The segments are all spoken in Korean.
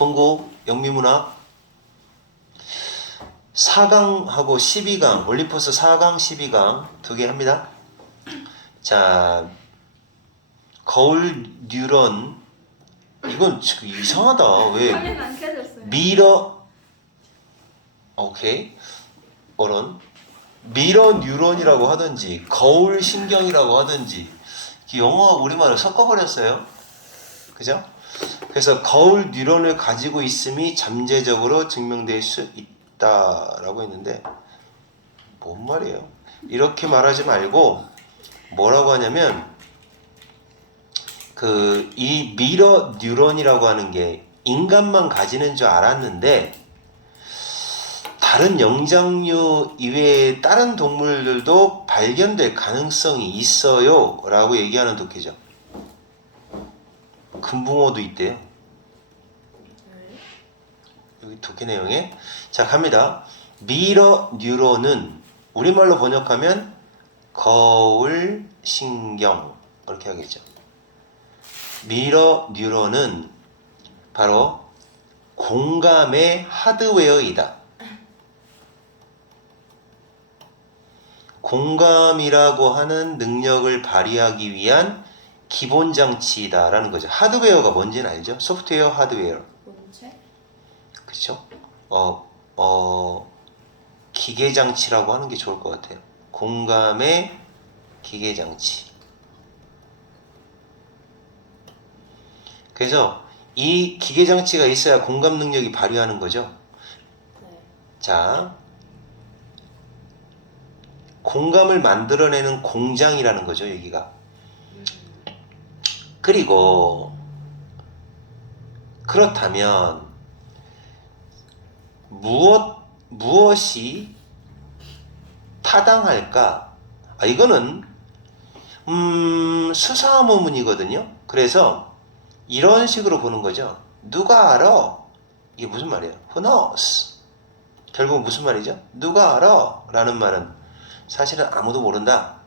동구 영미문학 4강하고 12강 올림포스 4강 12강 두 개 합니다. 자, 거울 뉴런 이건 지금 이상하다. 왜 화면 안 켜졌어요. 미러 오케이 어런 미러 뉴런이라고 하든지 거울 신경이라고 하든지 영어와 우리말을 섞어버렸어요. 그죠? 그래서 거울 뉴런을 가지고 있음이 잠재적으로 증명될 수 있다라고 했는데 뭔 말이에요? 이렇게 말하지 말고 뭐라고 하냐면 이 미러 뉴런이라고 하는 게 인간만 가지는 줄 알았는데 다른 영장류 이외에 다른 동물들도 발견될 가능성이 있어요 라고 얘기하는 독해죠. 금붕어도 있대요. 여기 독해 내용에 자 갑니다. 미러 뉴런은 우리말로 번역하면 거울 신경 이렇게 하겠죠. 미러 뉴런은 바로 공감의 하드웨어이다. 공감이라고 하는 능력을 발휘하기 위한 기본 장치다라는 거죠. 하드웨어가 뭔지는 알죠? 소프트웨어, 하드웨어. 본체? 그렇죠? 기계 장치라고 하는 게 좋을 것 같아요. 공감의 기계 장치. 그래서 이 기계 장치가 있어야 공감 능력이 발휘하는 거죠. 네. 자, 공감을 만들어내는 공장이라는 거죠, 여기가. 그리고 그렇다면 무엇이 타당할까? 이거는 수사모문이거든요. 그래서 이런 식으로 보는 거죠. 누가 알아? 이게 무슨 말이에요? Who knows? 결국 무슨 말이죠? 누가 알아? 라는 말은 사실은 아무도 모른다.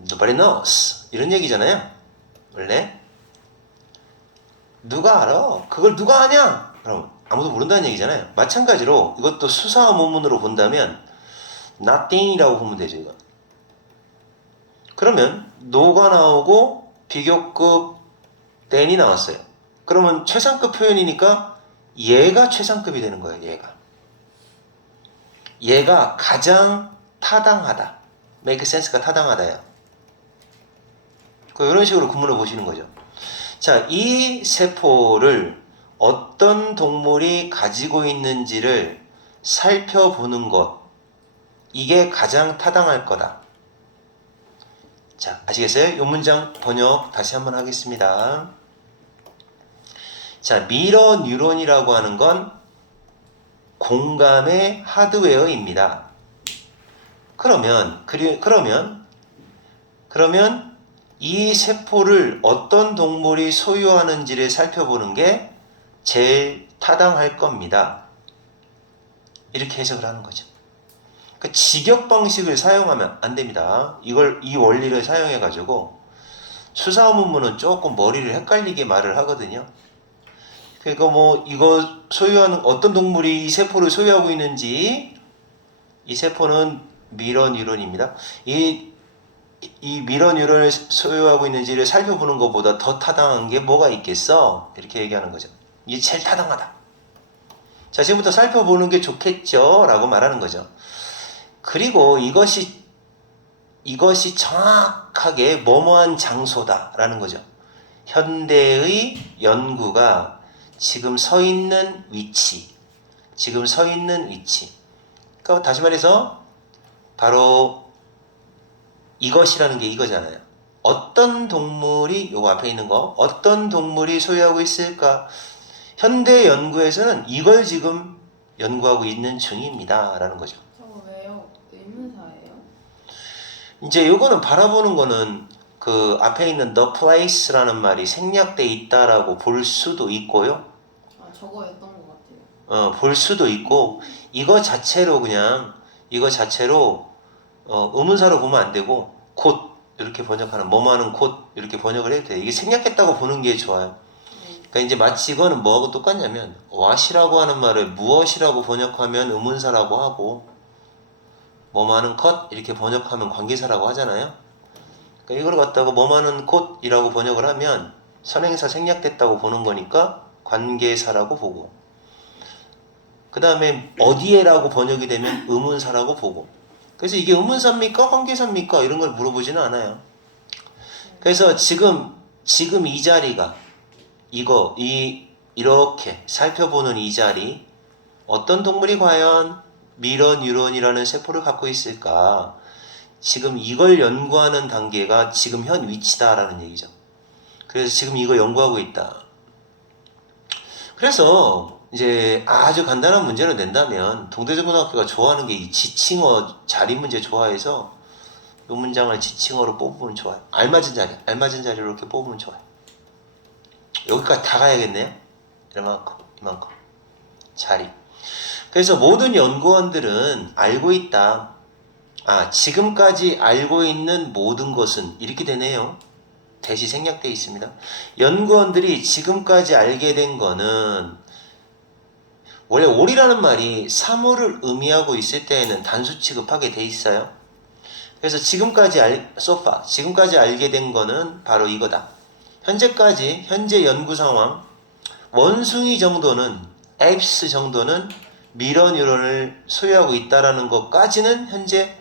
Nobody knows. 이런 얘기잖아요. 원래 누가 알아? 그걸 누가 아냐? 그럼 아무도 모른다는 얘기잖아요. 마찬가지로 이것도 수사모문으로 본다면 nothing이라고 보면 되죠. 이거. 그러면 no가 나오고 비교급 then이 나왔어요. 그러면 최상급 표현이니까 얘가 최상급이 되는 거예요. 얘가 가장 타당하다. make sense가 타당하다요. 이런 식으로 구문을 보시는 거죠. 자, 이 세포를 어떤 동물이 가지고 있는지를 살펴보는 것, 이게 가장 타당할 거다. 자, 아시겠어요? 이 문장 번역 다시 한번 하겠습니다. 자, 미러 뉴런이라고 하는 건 공감의 하드웨어입니다. 그러면 이 세포를 어떤 동물이 소유하는지를 살펴보는 게 제일 타당할 겁니다. 이렇게 해석을 하는 거죠. 그 직역 방식을 사용하면 안 됩니다. 이 원리를 사용해 가지고 수사문문은 조금 머리를 헷갈리게 말을 하거든요. 그러니까 이거 소유하는 어떤 동물이 이 세포를 소유하고 있는지, 이 세포는 미러 뉴런입니다. 이 미러 뉴런을 소유하고 있는지를 살펴보는 것보다 더 타당한 게 뭐가 있겠어? 이렇게 얘기하는 거죠. 이게 제일 타당하다. 자, 지금부터 살펴보는 게 좋겠죠? 라고 말하는 거죠. 그리고 이것이 정확하게 뭐뭐한 장소다 라는 거죠. 현대의 연구가 지금 서 있는 위치. 그러니까 다시 말해서 바로 이것이라는 게 이거잖아요. 어떤 동물이 요거 앞에 있는 거 어떤 동물이 소유하고 있을까? 현대 연구에서는 이걸 지금 연구하고 있는 중입니다 라는 거죠. 저거 왜요? 의문사예요? 이제 요거는 바라보는 거는 그 앞에 있는 the place라는 말이 생략돼 있다라고 볼 수도 있고요. 저거였던 것 같아요. 볼 수도 있고 이거 자체로 의문사로 보면 안 되고 곧 이렇게 번역하는 뭐뭐하는 곧 이렇게 번역을 해도 돼요. 이게 생략했다고 보는 게 좋아요. 그러니까 이제 마치 이거는 뭐하고 똑같냐면 what이라고 하는 말을 무엇이라고 번역하면 의문사라고 하고 뭐뭐하는 것 이렇게 번역하면 관계사라고 하잖아요. 그러니까 이걸 갖다가 뭐뭐하는 곳이라고 번역을 하면 선행사 생략됐다고 보는 거니까 관계사라고 보고 그 다음에 어디에라고 번역이 되면 의문사라고 보고 그래서 이게 의문사입니까? 관계사입니까? 이런 걸 물어보지는 않아요. 그래서 지금 이 자리가 이렇게 살펴보는 이 자리 어떤 동물이 과연 미러 뉴런이라는 세포를 갖고 있을까? 지금 이걸 연구하는 단계가 지금 현 위치다라는 얘기죠. 그래서 지금 이거 연구하고 있다. 그래서 이제 아주 간단한 문제를 낸다면 동대중고등학교가 좋아하는 게 이 지칭어 자리 문제 좋아해서 이 문장을 지칭어로 뽑으면 좋아요. 알맞은 자리로 이렇게 뽑으면 좋아요. 여기까지 다 가야겠네요. 이만큼 자리. 그래서 모든 연구원들은 알고 있다. 지금까지 알고 있는 모든 것은 이렇게 되네요. 대시 생략되어 있습니다. 연구원들이 지금까지 알게 된 거는 원래 올이라는 말이 사물을 의미하고 있을 때에는 단수 취급하게 돼 있어요. 그래서 지금까지 알게 된 거는 바로 이거다. 현재 연구 상황 원숭이 정도는 에이프스 정도는 미러 뉴런을 소유하고 있다라는 것까지는 현재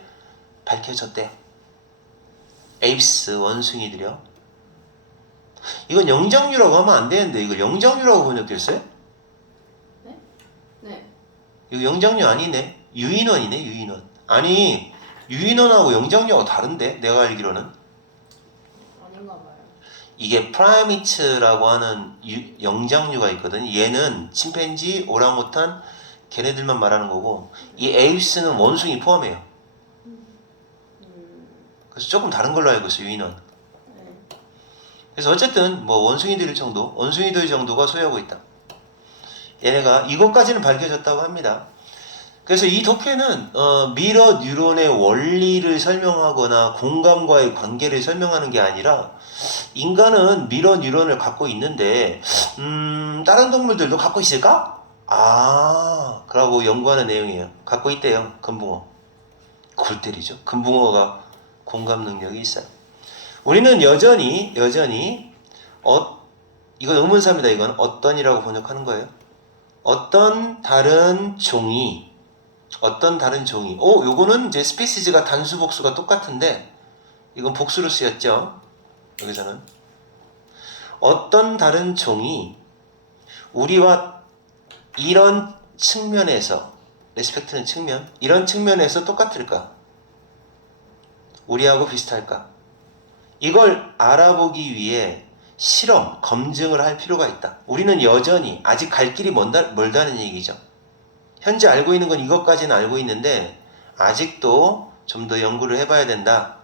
밝혀졌대요. 에이프스 원숭이들이요. 이건 영장류라고 하면 안 되는데 이걸 영장류라고 번역했어요? 네. 이거 영장류 아니네. 유인원이네. 유인원. 아니 유인원하고 영장류하고 다른데 내가 알기로는 아닌가 봐요. 이게 프라이미츠라고 하는 영장류가 있거든. 얘는 침팬지, 오랑우탄 걔네들만 말하는 거고 이 에이프스는 원숭이 포함해요. 그래서 조금 다른 걸로 알고 있어요. 유인원. 네. 그래서 어쨌든 뭐 원숭이들 정도가 소유하고 있다. 얘네가 이것까지는 밝혀졌다고 합니다. 그래서 이 독해는 미러 뉴런의 원리를 설명하거나 공감과의 관계를 설명하는 게 아니라 인간은 미러 뉴런을 갖고 있는데 다른 동물들도 갖고 있을까? 그러고 연구하는 내용이에요. 갖고 있대요. 금붕어. 골 때리죠. 금붕어가 공감 능력이 있어요. 우리는 여전히 이건 의문사입니다. 이건 어떤이라고 번역하는 거예요. 어떤 다른 종이 요거는 이제 스피시즈가 단수 복수가 똑같은데 이건 복수로 쓰였죠. 여기서는 어떤 다른 종이 우리와 이런 측면에서 레스펙트는 측면 이런 측면에서 똑같을까? 우리하고 비슷할까? 이걸 알아보기 위해 실험, 검증을 할 필요가 있다. 우리는 여전히 아직 갈 길이 멀다는 얘기죠. 현재 알고 있는 건 이것까지는 알고 있는데 아직도 좀 더 연구를 해봐야 된다.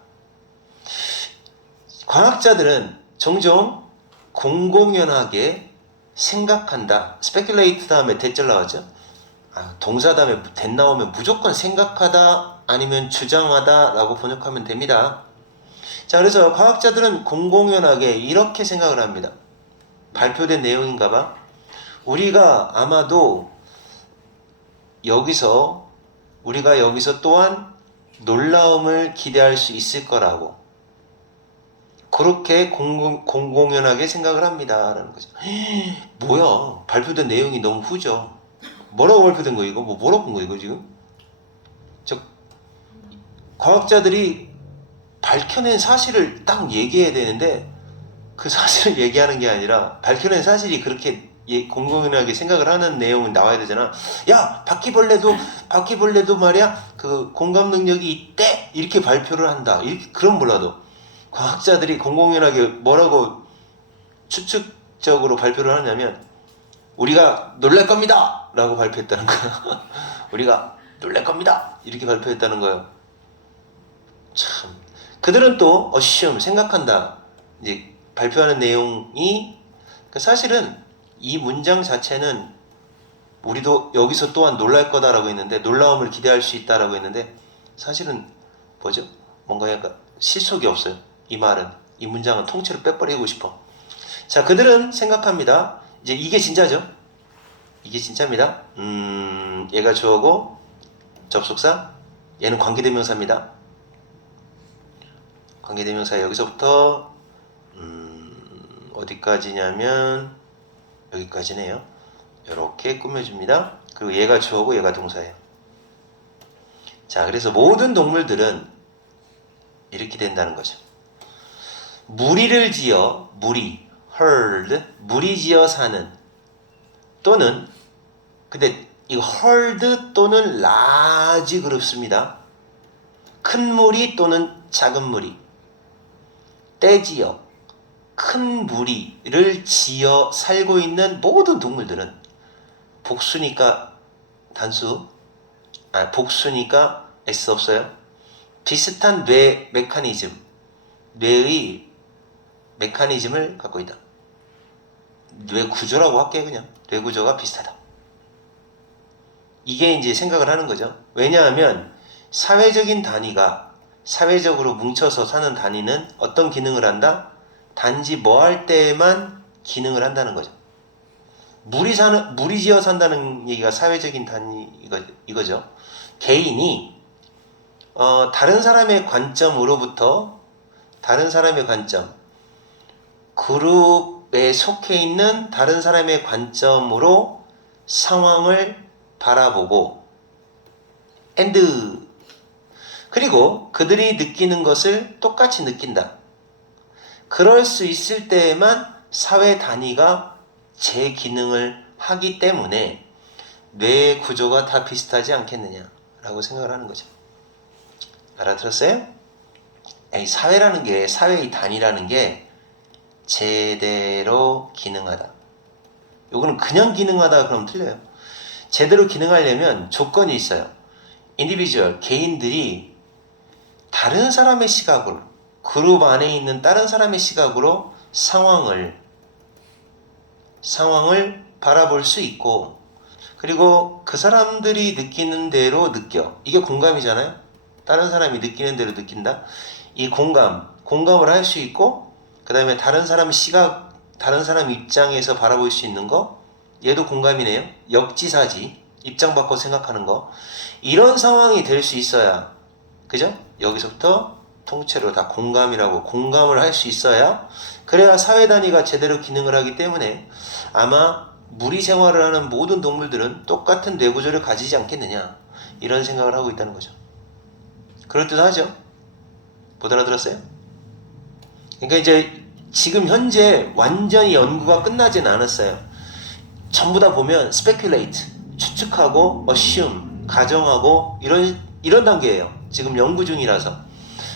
과학자들은 종종 공공연하게 생각한다. speculate 다음에 대절 나왔죠. 동사 다음에 that 나오면 무조건 생각하다 아니면 주장하다 라고 번역하면 됩니다. 자, 그래서 과학자들은 공공연하게 이렇게 생각을 합니다. 발표된 내용인가 봐. 우리가 여기서 또한 놀라움을 기대할 수 있을 거라고 그렇게 공공연하게 생각을 합니다 라는 거죠. 뭐야, 발표된 내용이 너무 후져. 뭐라고 발표된 거야 이거? 뭐라고 본 거야 이거 지금? 과학자들이 밝혀낸 사실을 딱 얘기해야 되는데 그 사실을 얘기하는 게 아니라 밝혀낸 사실이 그렇게 공공연하게 생각을 하는 내용은 나와야 되잖아. 야, 바퀴벌레도 말이야 그 공감 능력이 있대 이렇게 발표를 한다. 그럼 몰라도 과학자들이 공공연하게 뭐라고 추측적으로 발표를 하냐면 우리가 놀랄 겁니다 라고 발표했다는 거야. 우리가 놀랄 겁니다 이렇게 발표했다는 거예요. 참, 그들은 또 assume 생각한다 이제 발표하는 내용이 사실은 이 문장 자체는 우리도 여기서 또한 놀랄 거다라고 했는데 놀라움을 기대할 수 있다라고 했는데 사실은 뭐죠? 뭔가 약간 실속이 없어요. 이 말은 이 문장은 통째로 빼버리고 싶어. 자, 그들은 생각합니다. 이제 이게 진짜죠. 이게 진짜입니다. 얘가 주어고 접속사, 얘는 관계대명사입니다. 관계대명사 여기서부터 어디까지냐면 여기까지네요. 이렇게 꾸며줍니다. 그리고 얘가 주어고 얘가 동사예요. 자, 그래서 모든 동물들은 이렇게 된다는 거죠. 무리를 지어, 무리, herd, 무리지어 사는, 또는, 근데 이 herd 또는 large 그룹습니다. 큰 무리 또는 작은 무리, 떼지어, 큰 무리를 지어 살고 있는 모든 동물들은 복수니까 단수, 복수니까 S 없어요. 비슷한 뇌 메커니즘, 뇌의 메커니즘을 갖고 있다. 뇌 구조라고 할게요. 그냥 뇌 구조가 비슷하다. 이게 이제 생각을 하는 거죠. 왜냐하면 사회적인 단위가 사회적으로 뭉쳐서 사는 단위는 어떤 기능을 한다? 단지 뭐 할 때만 기능을 한다는 거죠. 무리지어 산다는 얘기가 사회적인 단위 이거죠. 개인이 다른 사람의 관점으로부터 다른 사람의 관점, 그룹에 속해 있는 다른 사람의 관점으로 상황을 바라보고 그리고 그들이 느끼는 것을 똑같이 느낀다. 그럴 수 있을 때에만 사회 단위가 제 기능을 하기 때문에 뇌의 구조가 다 비슷하지 않겠느냐라고 생각을 하는 거죠. 알아들었어요? 사회라는 게, 사회의 단위라는 게 제대로 기능하다. 요거는 그냥 기능하다 그러면 틀려요. 제대로 기능하려면 조건이 있어요. 인디비주얼, 개인들이 다른 사람의 시각으로, 그룹 안에 있는 다른 사람의 시각으로 상황을 바라볼 수 있고, 그리고 그 사람들이 느끼는 대로 느껴. 이게 공감이잖아요. 다른 사람이 느끼는 대로 느낀다. 이 공감을 할 수 있고, 그 다음에 다른 사람 시각, 다른 사람 입장에서 바라볼 수 있는 거, 얘도 공감이네요. 역지사지, 입장 바꿔 생각하는 거. 이런 상황이 될 수 있어야, 그죠? 여기서부터 통째로 다 공감을 할 수 있어야, 그래야 사회 단위가 제대로 기능을 하기 때문에 아마 무리 생활을 하는 모든 동물들은 똑같은 뇌 구조를 가지지 않겠느냐, 이런 생각을 하고 있다는 거죠. 그럴듯하죠? 못 알아들었어요? 그러니까 이제 지금 현재 완전히 연구가 끝나진 않았어요. 전부 다 보면 speculate, 추측하고 assume, 가정하고 이런 단계예요. 지금 연구 중이라서.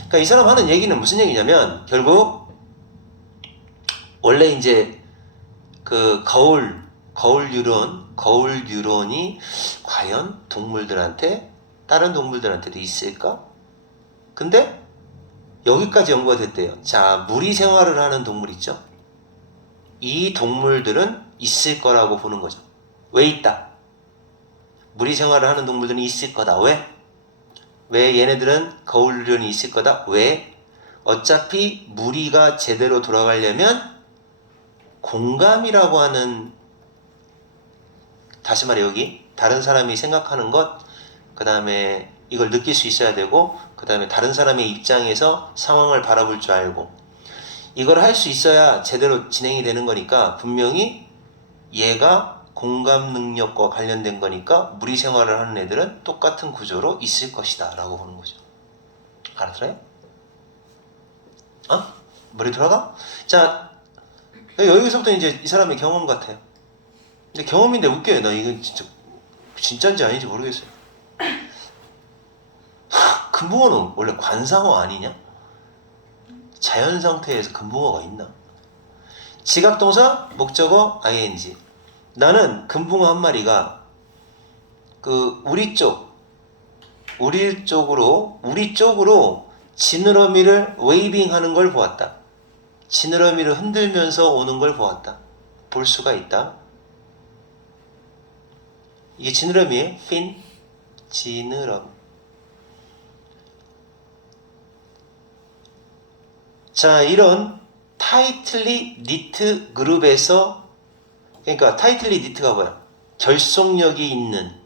그러니까 이 사람 하는 얘기는 무슨 얘기냐면, 결국 원래 이제 그 거울 뉴런이 과연 다른 동물들한테도 있을까? 근데 여기까지 연구가 됐대요. 자, 무리 생활을 하는 동물 있죠? 이 동물들은 있을 거라고 보는 거죠. 왜 있다? 무리 생활을 하는 동물들은 있을 거다. 왜? 왜 얘네들은 거울 뉴런이 있을 거다? 왜? 어차피 무리가 제대로 돌아가려면 공감이라고 하는, 다시 말해 여기 다른 사람이 생각하는 것, 그 다음에 이걸 느낄 수 있어야 되고, 그 다음에 다른 사람의 입장에서 상황을 바라볼 줄 알고, 이걸 할 수 있어야 제대로 진행이 되는 거니까, 분명히 얘가 공감 능력과 관련된 거니까 무리 생활을 하는 애들은 똑같은 구조로 있을 것이다 라고 보는 거죠. 알아들어요? 머리 돌아가? 자, 여기서부터 이제 이 사람의 경험 같아요. 근데 경험인데 웃겨요. 나 이건 진짜인지 아닌지 모르겠어요. 금붕어는 원래 관상어 아니냐? 자연 상태에서 금붕어가 있나? 지각동사, 목적어, ing. 나는 금붕어 한 마리가 우리 쪽으로 지느러미를 웨이빙 하는 걸 보았다. 지느러미를 흔들면서 오는 걸 보았다. 볼 수가 있다. 이게 지느러미예요. fin, 지느러미. 자, 이런 tightly knit 그룹에서 그러니까 타이틀리니트가 뭐야? 결속력이 있는,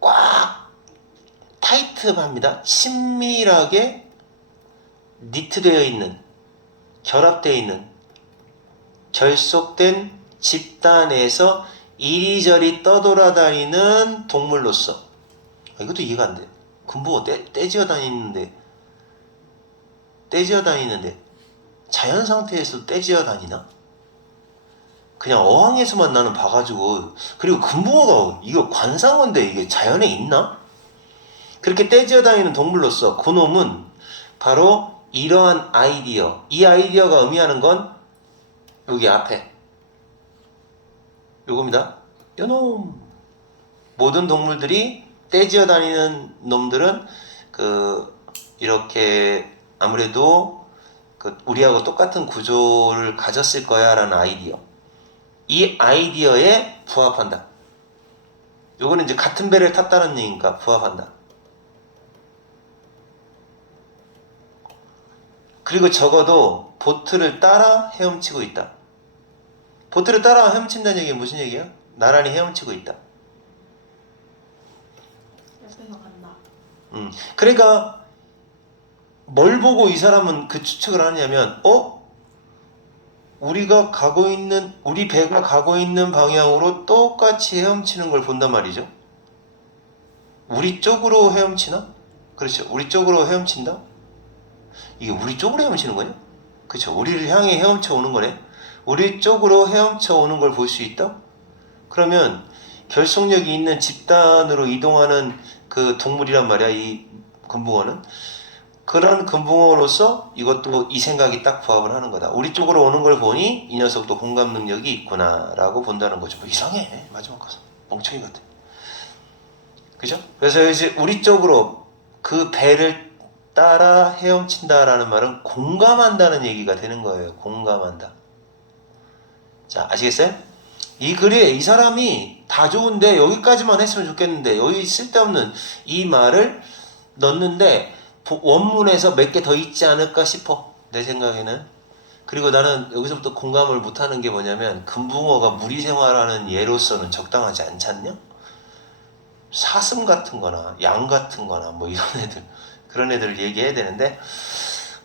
꽉 타이트합니다. 친밀하게 니트되어 있는, 결합되어 있는, 결속된 집단에서 이리저리 떠돌아다니는 동물로서. 이것도 이해가 안 돼. 금붕어 떼지어 다니는데 자연 상태에서 떼지어 다니나? 그냥 어항에서만 나는 봐가지고. 그리고 금붕어가 이거 관상어인데 이게 자연에 있나? 그렇게 떼지어 다니는 동물로서 그놈은 바로 이러한 아이디어, 이 아이디어가 의미하는 건 여기 앞에 요겁니다. 요놈. 모든 동물들이 떼지어 다니는 놈들은 이렇게 아무래도 우리하고 똑같은 구조를 가졌을 거야 라는 아이디어. 이 아이디어에 부합한다. 요거는 이제 같은 배를 탔다는 얘기니까 부합한다. 그리고 적어도 보트를 따라 헤엄치고 있다. 보트를 따라 헤엄친다는 얘기는 무슨 얘기야? 나란히 헤엄치고 있다. 옆에서 간다. 그러니까 뭘 보고 이 사람은 그 추측을 하냐면 우리 배가 가고 있는 방향으로 똑같이 헤엄치는 걸 본단 말이죠. 우리 쪽으로 헤엄치나? 그렇죠. 우리 쪽으로 헤엄친다? 이게 우리 쪽으로 헤엄치는 거냐? 그렇죠. 우리를 향해 헤엄쳐 오는 거네. 우리 쪽으로 헤엄쳐 오는 걸 볼 수 있다? 그러면 결속력이 있는 집단으로 이동하는 그 동물이란 말이야, 이 금붕어는. 그런 금붕어로서 이것도 이 생각이 딱 부합을 하는 거다. 우리 쪽으로 오는 걸 보니 이 녀석도 공감 능력이 있구나 라고 본다는 거죠. 뭐 이상해. 마지막 가서 멍청이 같아. 그죠? 그래서 이제 우리 쪽으로 그 배를 따라 헤엄친다라는 말은 공감한다는 얘기가 되는 거예요. 공감한다. 자, 아시겠어요? 이 글에 이 사람이 다 좋은데 여기까지만 했으면 좋겠는데 여기 쓸데없는 이 말을 넣는데 원문에서 몇 개 더 있지 않을까 싶어. 내 생각에는. 그리고 나는 여기서부터 공감을 못하는 게 뭐냐면 금붕어가 무리 생활하는 예로서는 적당하지 않지 않냐? 사슴 같은 거나 양 같은 거나 뭐 이런 애들, 그런 애들을 얘기해야 되는데,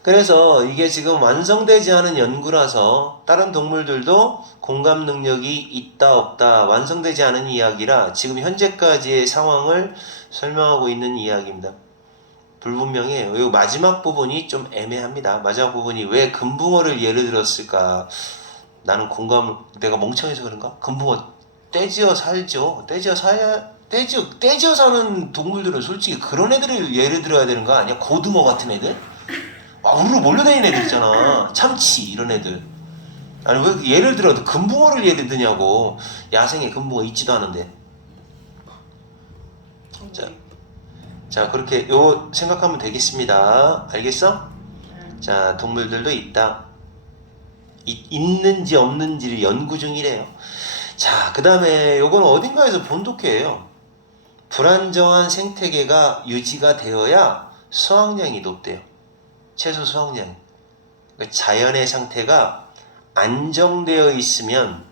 그래서 이게 지금 완성되지 않은 연구라서 다른 동물들도 공감 능력이 있다 없다 완성되지 않은 이야기라 지금 현재까지의 상황을 설명하고 있는 이야기입니다. 불분명해요. 이 마지막 부분이 좀 애매합니다. 마지막 부분이 왜 금붕어를 예를 들었을까? 나는 내가 멍청해서 그런가? 금붕어 떼지어 살죠. 떼지어 사는 동물들은 솔직히 그런 애들을 예를 들어야 되는 거 아니야? 고등어 같은 애들? 우르르 몰려다니는 애들 있잖아. 참치 이런 애들. 아니 왜 예를 들어도 금붕어를 예를 드냐고. 야생에 금붕어 있지도 않은데. 자 그렇게 요 생각하면 되겠습니다. 알겠어? 자 동물들도 있다. 있는지 없는지를 연구 중이래요. 자 그 다음에 요건 어딘가에서 본 독해예요. 불안정한 생태계가 유지가 되어야 수확량이 높대요. 채소 수확량. 자연의 상태가 안정되어 있으면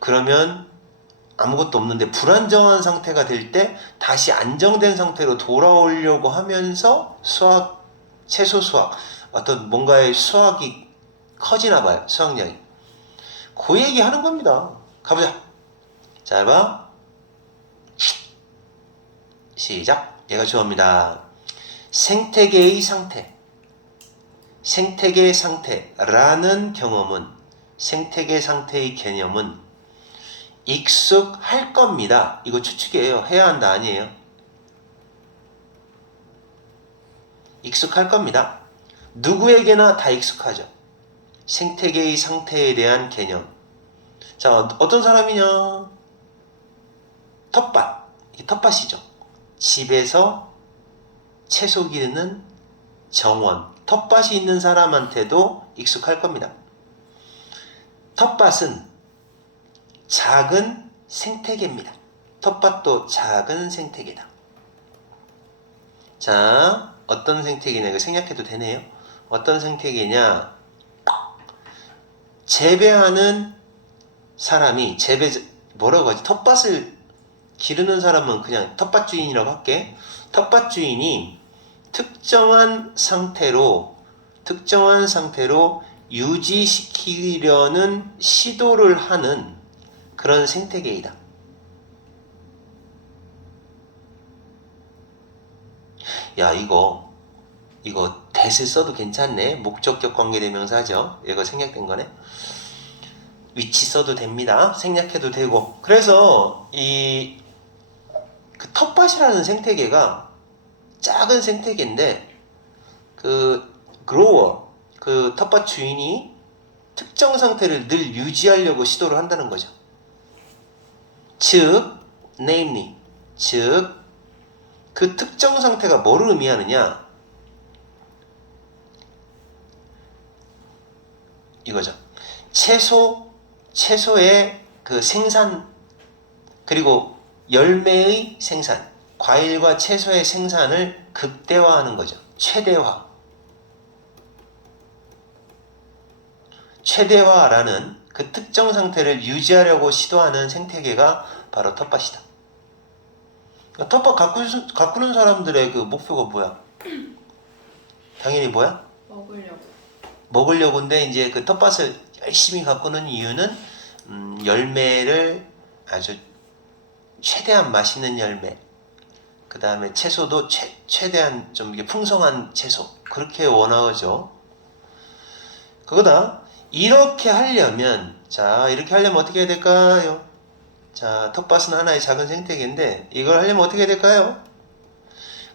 그러면 아무것도 없는데 불안정한 상태가 될 때 다시 안정된 상태로 돌아오려고 하면서 채소 수확, 어떤 뭔가의 수확이 커지나 봐요. 수확량이. 그 얘기 하는 겁니다. 가보자. 잘 봐. 시작. 얘가 주어입니다. 생태계의 상태. 생태계 상태라는 경험은, 생태계 상태의 개념은 익숙할 겁니다. 이거 추측이에요. 해야 한다 아니에요. 익숙할 겁니다. 누구에게나 다 익숙하죠. 생태계의 상태에 대한 개념. 자, 어떤 사람이냐? 텃밭. 이게 텃밭이죠. 집에서 채소 기르는 정원. 텃밭이 있는 사람한테도 익숙할 겁니다. 텃밭은 작은 생태계입니다. 텃밭도 작은 생태계다. 자, 어떤 생태계냐? 이거 생략해도 되네요. 어떤 생태계냐? 재배하는 사람이 뭐라고 하지? 텃밭을 기르는 사람은 그냥 텃밭 주인이라고 할게. 텃밭 주인이 특정한 상태로 유지시키려는 시도를 하는 그런 생태계이다. 야, 이거 that을 써도 괜찮네. 목적격 관계대명사죠. 이거 생략된 거네. 위치 써도 됩니다. 생략해도 되고. 그래서 그 텃밭이라는 생태계가 작은 생태계인데 그 grower, 그 텃밭 주인이 특정 상태를 늘 유지하려고 시도를 한다는 거죠. 즉, namely, 즉 그 특정 상태가 뭐를 의미하느냐? 이거죠. 채소의 그 생산, 그리고 열매의 생산, 과일과 채소의 생산을 극대화하는 거죠. 최대화라는 그 특정 상태를 유지하려고 시도하는 생태계가 바로 텃밭이다. 텃밭 가꾸는 사람들의 그 목표가 뭐야? 당연히 뭐야? 먹으려고인데 이제 그 텃밭을 열심히 가꾸는 이유는 열매를 아주 최대한 맛있는 열매, 그 다음에 채소도 최대한 좀 이게 풍성한 채소, 그렇게 원하죠. 그거다. 이렇게 하려면 어떻게 해야 될까요? 자, 텃밭은 하나의 작은 생태계인데 이걸 하려면 어떻게 해야 될까요?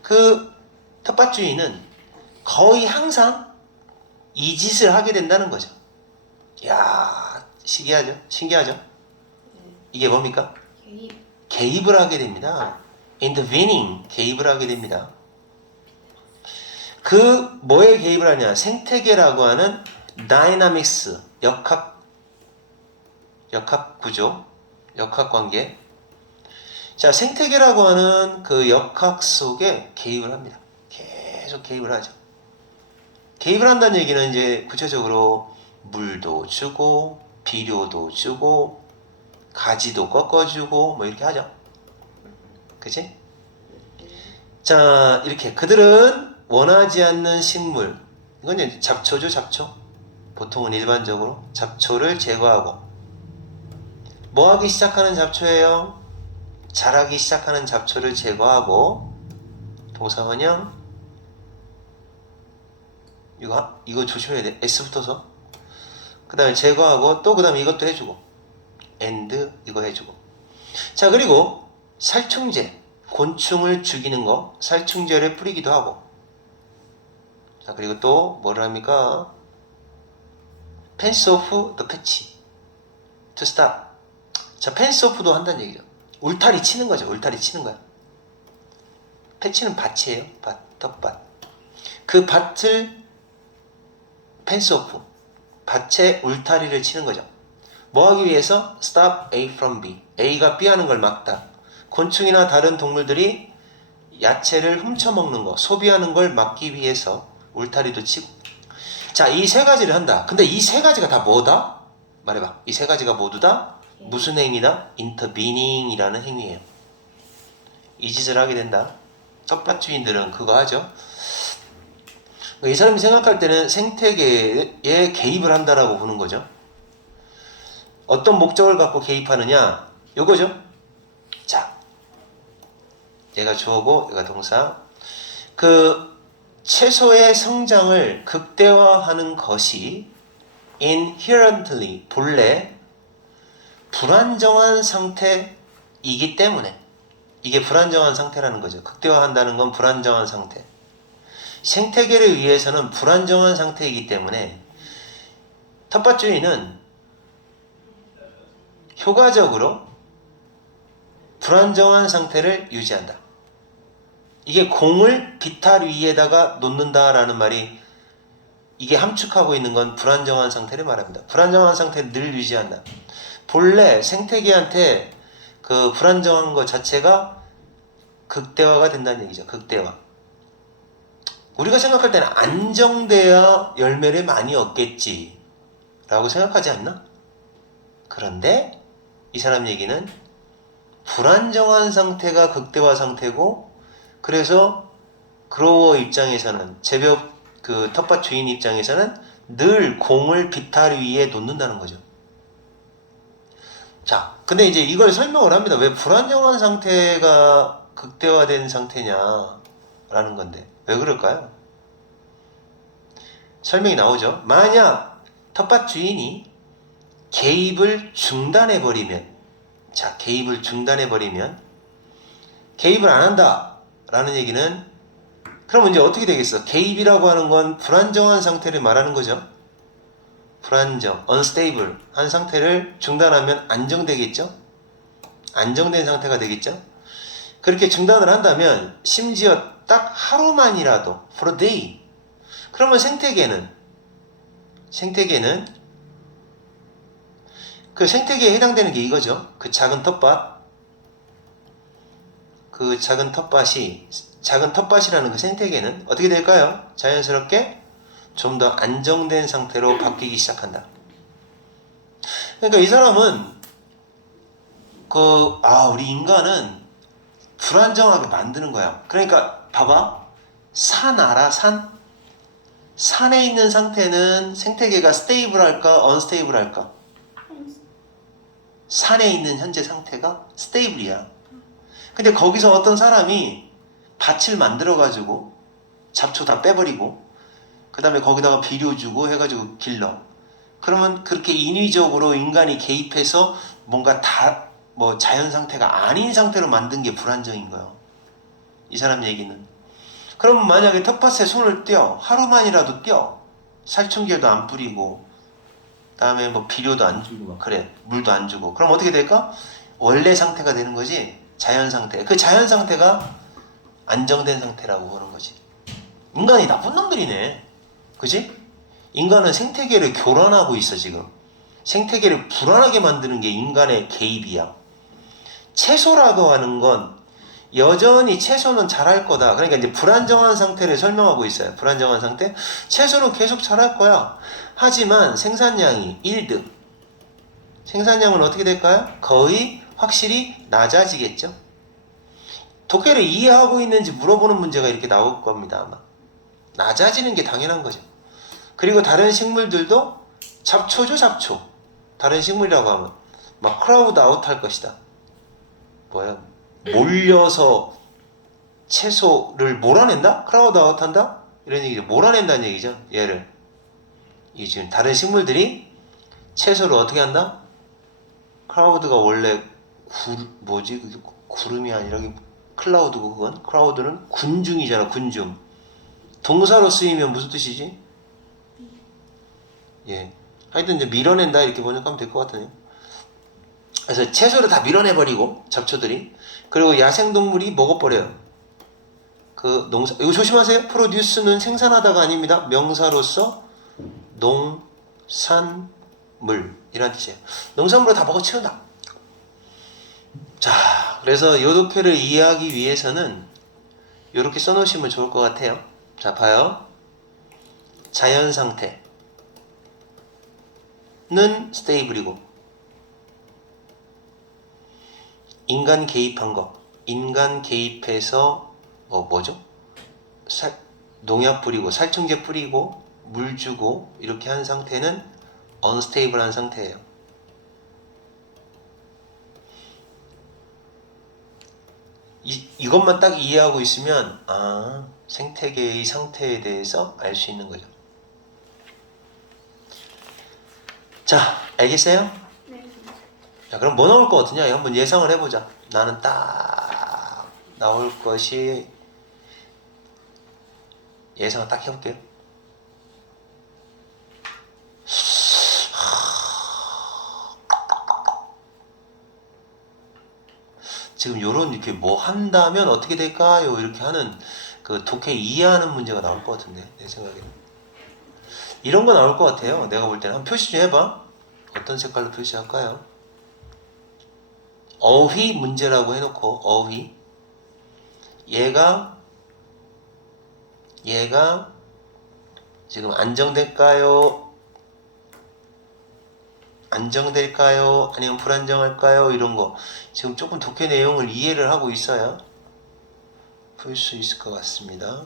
그 텃밭 주인은 거의 항상 이 짓을 하게 된다는 거죠. 야, 신기하죠? 이게 뭡니까? 개입을 하게 됩니다. intervening, 개입을 하게 됩니다. 그 뭐에 개입을 하냐? 생태계라고 하는 dynamics, 역학 구조, 역학 관계. 자, 생태계라고 하는 그 역학 속에 개입을 합니다. 계속 개입을 하죠. 개입을 한다는 얘기는 이제 구체적으로 물도 주고, 비료도 주고, 가지도 꺾어주고, 뭐 이렇게 하죠. 그치? 자, 이렇게 그들은 원하지 않는 식물, 이건 이제 잡초죠, 잡초. 보통은 일반적으로 잡초를 제거하고, 뭐 하기 시작하는 잡초예요? 자라기 시작하는 잡초를 제거하고, 동사원형, 이거 조심해야 돼. S 붙어서. 그 다음에 제거하고, 또 그 다음에 이것도 해주고, and 이거 해주고. 자, 그리고 살충제, 곤충을 죽이는 거, 살충제를 뿌리기도 하고. 자, 그리고 또 뭐를 합니까? fence off the patch to stop. 자, fence off도 한다는 얘기죠. 울타리 치는 거죠. 울타리 치는 거야. 패치는 밭이에요. 텃밭. 그 밭을 fence off, 밭에 울타리를 치는 거죠. 뭐 하기 위해서? stop A from B. A가 B 하는 걸 막다. 곤충이나 다른 동물들이 야채를 훔쳐먹는 거, 소비하는 걸 막기 위해서 울타리도 치고. 자, 이 세 가지를 한다. 근데 이 세 가지가 다 뭐다? 말해봐. 이 세 가지가 모두 다 무슨 행위다? intervening이라는 행위예요. 이 짓을 하게 된다. 텃밭 주인들은 그거 하죠. 이 사람이 생각할 때는 생태계에 개입을 한다라고 보는 거죠. 어떤 목적을 갖고 개입하느냐? 요거죠. 자, 얘가 주어고 얘가 동사. 그 채소의 성장을 극대화하는 것이 inherently, 본래 불안정한 상태이기 때문에, 이게 불안정한 상태라는 거죠. 극대화한다는 건 불안정한 상태. 생태계를 위해서는 불안정한 상태이기 때문에 텃밭 주인은 효과적으로 불안정한 상태를 유지한다. 이게 공을 비탈 위에다가 놓는다라는 말이, 이게 함축하고 있는 건 불안정한 상태를 말합니다. 불안정한 상태를 늘 유지한다. 본래 생태계한테 그 불안정한 것 자체가 극대화가 된다는 얘기죠. 극대화. 우리가 생각할 때는 안정돼야 열매를 많이 얻겠지 라고 생각하지 않나? 그런데 이 사람 얘기는 불안정한 상태가 극대화 상태고, 그래서 그로워 입장에서는, 제법 그 텃밭 주인 입장에서는 늘 공을 비탈 위에 놓는다는 거죠. 자, 근데 이제 이걸 설명을 합니다. 왜 불안정한 상태가 극대화된 상태냐라는 건데, 왜 그럴까요? 설명이 나오죠. 만약 텃밭 주인이 개입을 중단해버리면, 자, 개입을 중단해버리면, 개입을 안 한다 라는 얘기는, 그럼 이제 어떻게 되겠어? 개입이라고 하는 건 불안정한 상태를 말하는 거죠. 불안정, unstable 한 상태를 중단하면 안정되겠죠? 안정된 상태가 되겠죠? 그렇게 중단을 한다면, 심지어 딱 하루만이라도, for a day, 그러면 생태계는 그 생태계에 해당되는 게 이거죠. 그 작은 텃밭이라는 그 생태계는 어떻게 될까요? 자연스럽게 좀 더 안정된 상태로 바뀌기 시작한다. 그러니까 이 사람은 우리 인간은 불안정하게 만드는 거야. 그러니까 봐봐, 산 알아? 산에 있는 상태는 생태계가 스테이블할까, 언스테이블할까? 산에 있는 현재 상태가 스테이블이야. 근데 거기서 어떤 사람이 밭을 만들어가지고 잡초 다 빼버리고, 그 다음에 거기다가 비료 주고 해가지고 길러. 그러면 그렇게 인위적으로 인간이 개입해서 뭔가 자연 상태가 아닌 상태로 만든 게 불안정인 거예요. 이 사람 얘기는. 그럼 만약에 텃밭에 손을 떼어, 하루만이라도 떼어, 살충제도 안 뿌리고, 다음에 뭐 비료도 안 주고, 그래, 물도 안 주고, 그럼 어떻게 될까? 원래 상태가 되는 거지. 자연 상태. 그 자연 상태가 안정된 상태라고 보는 거지. 인간이 나쁜 놈들이네. 그지? 인간은 생태계를 교란하고 있어, 지금. 생태계를 불안하게 만드는 게 인간의 개입이야. 채소라고 하는 건 여전히 채소는 잘할 거다. 그러니까 이제 불안정한 상태를 설명하고 있어요. 불안정한 상태. 채소는 계속 잘할 거야. 하지만 생산량이 1등. 생산량은 어떻게 될까요? 거의 확실히 낮아지겠죠. 독해를 이해하고 있는지 물어보는 문제가 이렇게 나올 겁니다, 아마. 낮아지는 게 당연한 거죠. 그리고 다른 식물들도 잡초죠, 잡초. 다른 식물이라고 하면 막 크라우드 아웃 할 것이다. 몰려서 채소를 몰아낸다? 크라우드 아웃 한다? 이런 얘기죠. 몰아낸다는 얘기죠, 얘를. 이 지금 다른 식물들이 채소를 어떻게 한다? 크라우드가 원래 그게 구름이 아니라 클라우드고, 그건 크라우드는 군중이잖아, 군중. 동사로 쓰이면 무슨 뜻이지? 예. 하여튼 이제 밀어낸다 이렇게 번역하면 될 것 같아요. 그래서 채소를 다 밀어내버리고, 잡초들이. 그리고 야생동물이 먹어버려요. 그 농사, 이거 조심하세요. 프로듀스는 생산하다가 아닙니다. 명사로서 농산물 이란 뜻이에요. 농산물을 다 먹어치운다. 자, 그래서 요 독해를 이해하기 위해서는 이렇게 써놓으시면 좋을 것 같아요. 자, 봐요. 자연 상태는 스테이블이고, 인간 개입한 거, 인간 개입해서 농약 뿌리고 살충제 뿌리고 물 주고 이렇게 한 상태는 언스테이블한 상태예요. 이것만 딱 이해하고 있으면 생태계의 상태에 대해서 알 수 있는 거죠. 자, 알겠어요? 네. 자, 그럼 뭐 나올 것 같으냐? 한번 예상을 해보자. 나는 딱 나올 것이, 예상을 딱 해볼게요. 지금 요런 이렇게 뭐 한다면 어떻게 될까요? 이렇게 하는 그 독해 이해하는 문제가 나올 것 같은데, 내 생각에는. 이런 거 나올 것 같아요. 내가 볼 때는. 한번 표시 좀 해봐. 어떤 색깔로 표시할까요? 어휘 문제라고 해놓고, 어휘. 얘가 지금 안정될까요? 안정될까요? 아니면 불안정할까요? 이런 거 지금 조금 독해 내용을 이해를 하고 있어야 풀 수 있을 것 같습니다.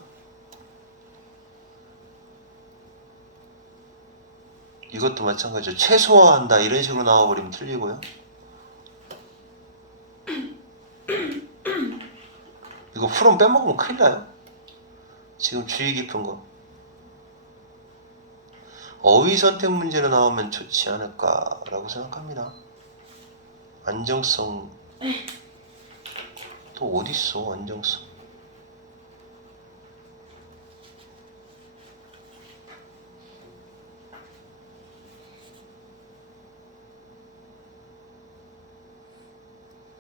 이것도 마찬가지로 최소화한다 이런 식으로 나와버리면 틀리고요. 이거 풀은 빼먹으면 큰일 나요. 지금 주의 깊은 거. 어휘 선택 문제로 나오면 좋지 않을까라고 생각합니다. 안정성 또 어딨어 안정성.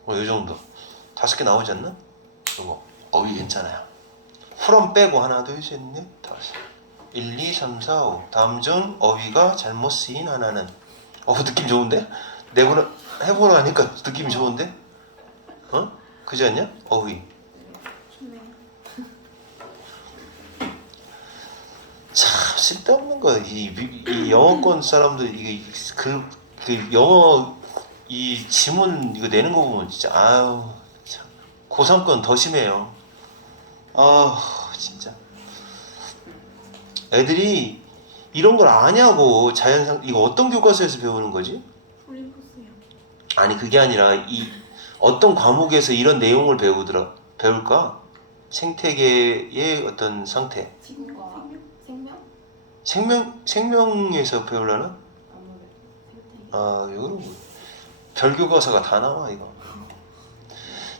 이 정도 5개 나오지 않나? 이거 어휘 괜찮아요. 풀은 빼고 하나 둘셋넷 다섯 1, 2, 3, 4, 5 다음 중 어휘가 잘못 쓰인 하나는 느낌 좋은데? 내보나 해보고 나니까 느낌이 좋은데? 그지 않냐? 어휘 좋네요. 참 쓸데없는 거야. 이 영어권 사람들 이게 그 영어 이 지문 이거 내는 거 보면 진짜 아유 참 고3권 더 심해요. 진짜 애들이 이런 걸 아냐고. 자연상 이거 어떤 교과서에서 배우는 거지? 올림포스요. 아니 그게 아니라 이 어떤 과목에서 이런 내용을 배울까? 생태계의 어떤 상태. 지구과 생명? 생명에서 배우려나? 아무래도 생태. 이거는 뭐 별교과서가 다 나와 이거.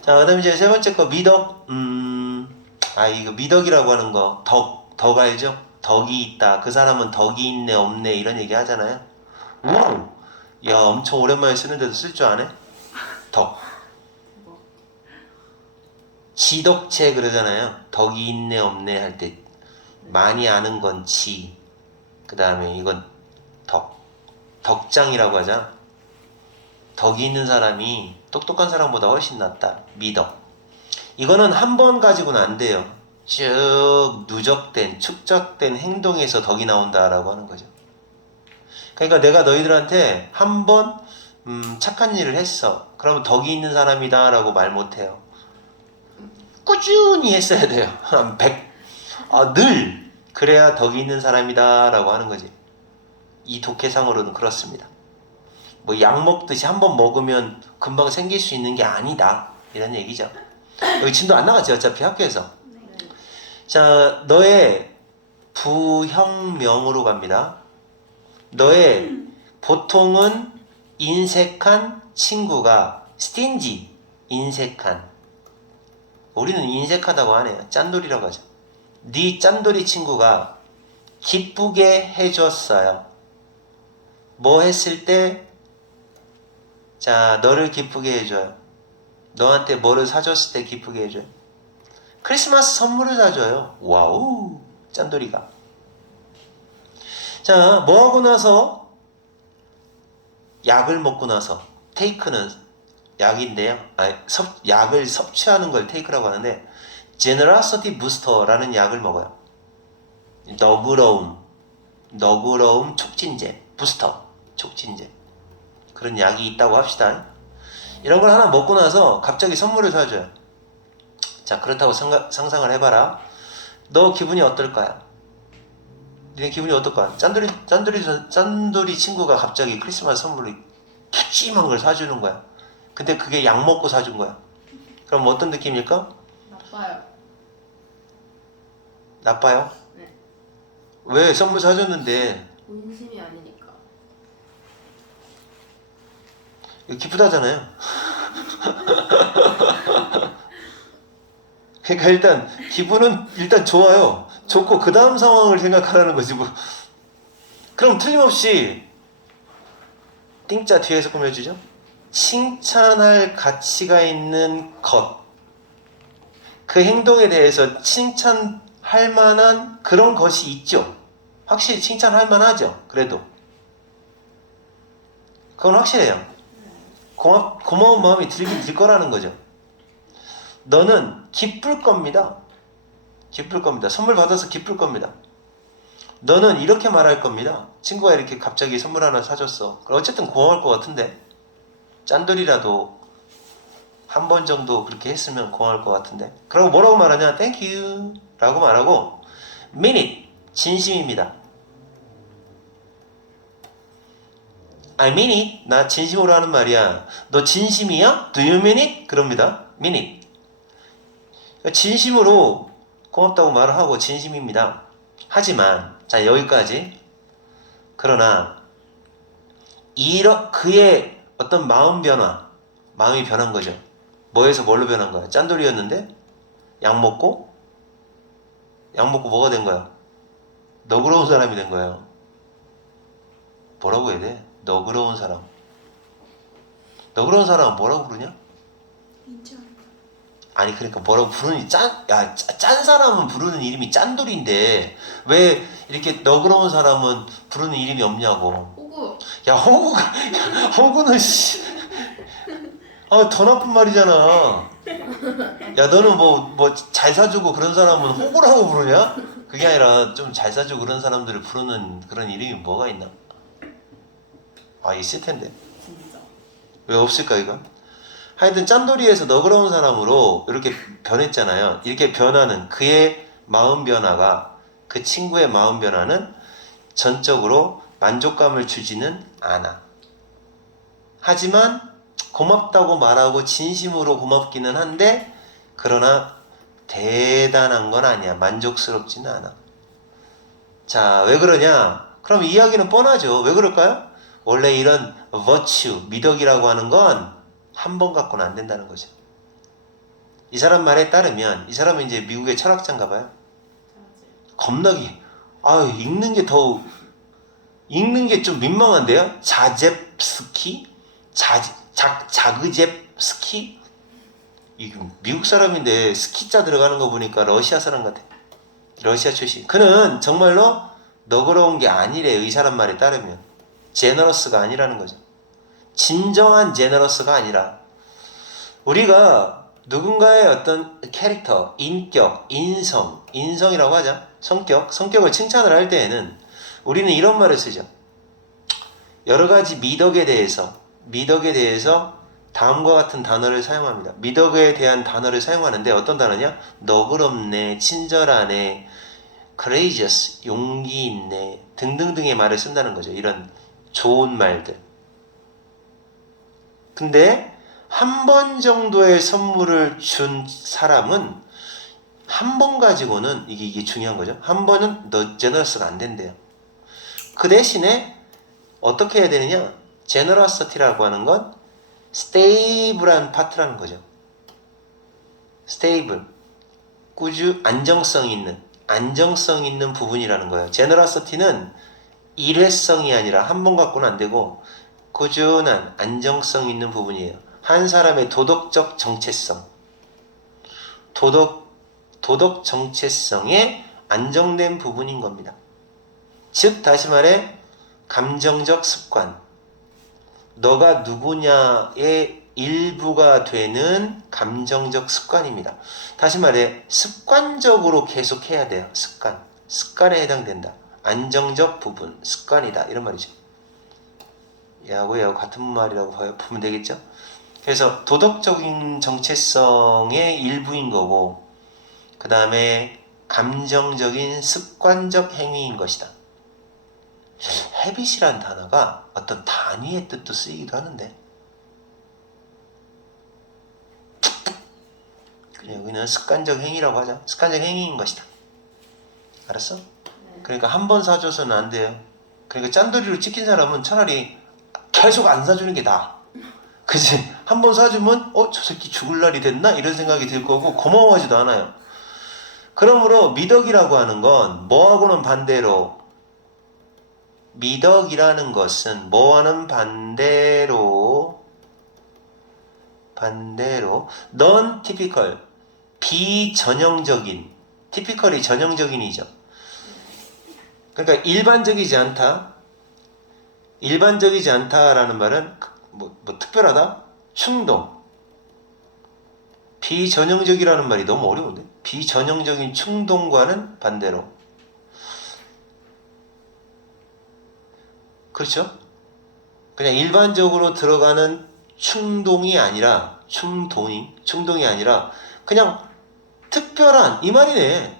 자, 그다음에 이제 세 번째 거 미덕. 이거 미덕이라고 하는 거 덕 알죠? 덕이 있다. 그 사람은 덕이 있네 없네 이런 얘기 하잖아요. 야 엄청 오랜만에 쓰는데도 쓸 줄 아네? 덕. 뭐? 지덕체 그러잖아요. 덕이 있네 없네 할 때 많이 아는 건 지. 그 다음에 이건 덕. 덕장이라고 하잖아. 덕이 있는 사람이 똑똑한 사람보다 훨씬 낫다. 미덕. 이거는 한 번 가지고는 안 돼요. 쭉 누적된 축적된 행동에서 덕이 나온다라고 하는 거죠. 그러니까 내가 너희들한테 한 번 착한 일을 했어. 그러면 덕이 있는 사람이다 라고 말 못해요. 꾸준히 했어야 돼요. 한 100. 늘 그래야 덕이 있는 사람이다 라고 하는 거지. 이 독해상으로는 그렇습니다. 뭐 약 먹듯이 한 번 먹으면 금방 생길 수 있는 게 아니다 이런 얘기죠. 여기 진도 안 나갔지 어차피 학교에서. 네. 자, 너의 부형명으로 갑니다. 너의 보통은 인색한 친구가 stingy, 인색한. 우리는 인색하다고 하네요. 짠돌이라고 하죠. 네 짠돌이 친구가 기쁘게 해줬어요. 뭐 했을 때? 자, 너를 기쁘게 해줘요. 너한테 뭐를 사줬을 때 기쁘게 해줘요. 크리스마스 선물을 사줘요. 와우, 짠돌이가. 자, 뭐 하고 나서? 약을 먹고 나서. 테이크는 약인데요. 약을 섭취하는 걸 테이크라고 하는데 Generosity Booster라는 약을 먹어요. 너그러움 촉진제, 부스터, 촉진제. 그런 약이 있다고 합시다. 이런 걸 하나 먹고 나서 갑자기 선물을 사줘요. 자, 그렇다고 상상을 해봐라. 너 기분이 어떨까요? 니네 기분이 어떨까? 짠돌이 친구가 갑자기 크리스마스 선물을 푸짐한 걸 사주는 거야. 근데 그게 약 먹고 사준 거야. 그럼 어떤 느낌일까? 나빠요. 나빠요? 네. 왜? 선물 사줬는데 본심이 아니니까. 이거 기쁘다잖아요. 그러니까 일단 기분은 일단 좋아요. 좋고 그 다음 상황을 생각하라는 거지 뭐. 그럼 틀림없이 띵자 뒤에서 꾸며주죠. 칭찬할 가치가 있는 것. 그 행동에 대해서 칭찬할 만한 그런 것이 있죠. 확실히 칭찬할 만하죠. 그래도 그건 확실해요. 고마운 마음이 들긴 들 거라는 거죠. 너는 기쁠 겁니다. 기쁠 겁니다. 선물 받아서 기쁠 겁니다. 너는 이렇게 말할 겁니다. 친구가 이렇게 갑자기 선물 하나 사줬어. 그럼 어쨌든 고마울 것 같은데 짠돌이라도 한 번 정도 그렇게 했으면 고마울 것 같은데. 그러고 뭐라고 말하냐? Thank you 라고 말하고 mean it 진심입니다. I mean it 나 진심으로 하는 말이야. 너 진심이야? Do you mean it? 그럽니다. mean it 진심으로 고맙다고 말을 하고 진심입니다. 하지만 자 여기까지. 그러나 그의 어떤 마음이 변한 거죠. 뭐에서 뭘로 변한 거야? 짠돌이였는데 약 먹고 뭐가 된 거야? 너그러운 사람이 된 거예요. 뭐라고 해야 돼? 너그러운 사람. 너그러운 사람은 뭐라고 부르냐? 인정한다. 아니 그러니까 뭐라고 부르니 짠 사람은 부르는 이름이 짠돌인데 왜 이렇게 너그러운 사람은 부르는 이름이 없냐고. 호구. 야 호구는 더 나쁜 말이잖아. 야 너는 뭐 잘 사주고 그런 사람은 호구라고 부르냐? 그게 아니라 좀 잘 사주고 그런 사람들을 부르는 그런 이름이 뭐가 있나? 있을 텐데. 진짜. 왜 없을까 이건? 하여튼 짠돌이에서 너그러운 사람으로 이렇게 변했잖아요. 이렇게 변하는 그의 마음 변화가 그 친구의 마음 변화는 전적으로 만족감을 주지는 않아. 하지만 고맙다고 말하고 진심으로 고맙기는 한데 그러나 대단한 건 아니야. 만족스럽지는 않아. 자, 왜 그러냐? 그럼 이야기는 뻔하죠. 왜 그럴까요? 원래 이런 virtue, 미덕이라고 하는 건 한 번 갖고는 안 된다는 거죠. 이 사람 말에 따르면 이 사람은 이제 미국의 철학자인가 봐요. 겁나게 읽는 게 좀 민망한데요. 자젬스키? 자그젬스키? 이거 미국 사람인데 스키자 들어가는 거 보니까 러시아 사람 같아. 러시아 출신. 그는 정말로 너그러운 게 아니래요. 이 사람 말에 따르면. 제너러스가 아니라는 거죠. 진정한 제너러스가 아니라 우리가 누군가의 어떤 캐릭터, 인격, 인성이라고 하자. 성격을 칭찬을 할 때에는 우리는 이런 말을 쓰죠. 여러 가지 미덕에 대해서 다음과 같은 단어를 사용합니다. 미덕에 대한 단어를 사용하는데 어떤 단어냐? 너그럽네, 친절하네, courageous, 용기 있네 등등등의 말을 쓴다는 거죠. 이런 좋은 말들. 근데 한 번 정도의 선물을 준 사람은 한 번 가지고는 이게 중요한 거죠. 한 번은 제너러스가 안 된대요. 그 대신에 어떻게 해야 되느냐? 제너러시티라고 하는 건 스테이블한 파트라는 거죠. 스테이블, 안정성 있는 부분이라는 거예요. 제너러시티는 일회성이 아니라 한 번 갖고는 안 되고 꾸준한 안정성 있는 부분이에요. 한 사람의 도덕적 정체성, 도덕 정체성에 안정된 부분인 겁니다. 즉 다시 말해 감정적 습관, 너가 누구냐의 일부가 되는 감정적 습관입니다. 다시 말해 습관적으로 계속해야 돼요. 습관에 해당된다. 안정적 부분, 습관이다 이런 말이죠. 얘하고 같은 말이라고 보면 되겠죠. 그래서 도덕적인 정체성의 일부인 거고 그 다음에 감정적인 습관적 행위인 것이다. habit이란 단어가 어떤 단위의 뜻도 쓰이기도 하는데 그냥 여기는 습관적 행위라고 하자. 습관적 행위인 것이다. 알았어? 그러니까 한 번 사줘서는 안 돼요. 그러니까 짠돌이로 찍힌 사람은 차라리 계속 안 사주는 게 나아. 그치? 한 번 사주면 저 새끼 죽을 날이 됐나? 이런 생각이 들 거고 고마워하지도 않아요. 그러므로 미덕이라고 하는 건 뭐하고는 반대로 미덕이라는 것은 뭐와는 반대로 non typical 비전형적인 typical이 전형적인이죠. 그러니까 일반적이지 않다라는 말은 뭐 특별하다? 충동. 비전형적이라는 말이 너무 어려운데? 비전형적인 충동과는 반대로 그렇죠? 그냥 일반적으로 들어가는 충동이 아니라 충동이 아니라 그냥 특별한 이 말이네.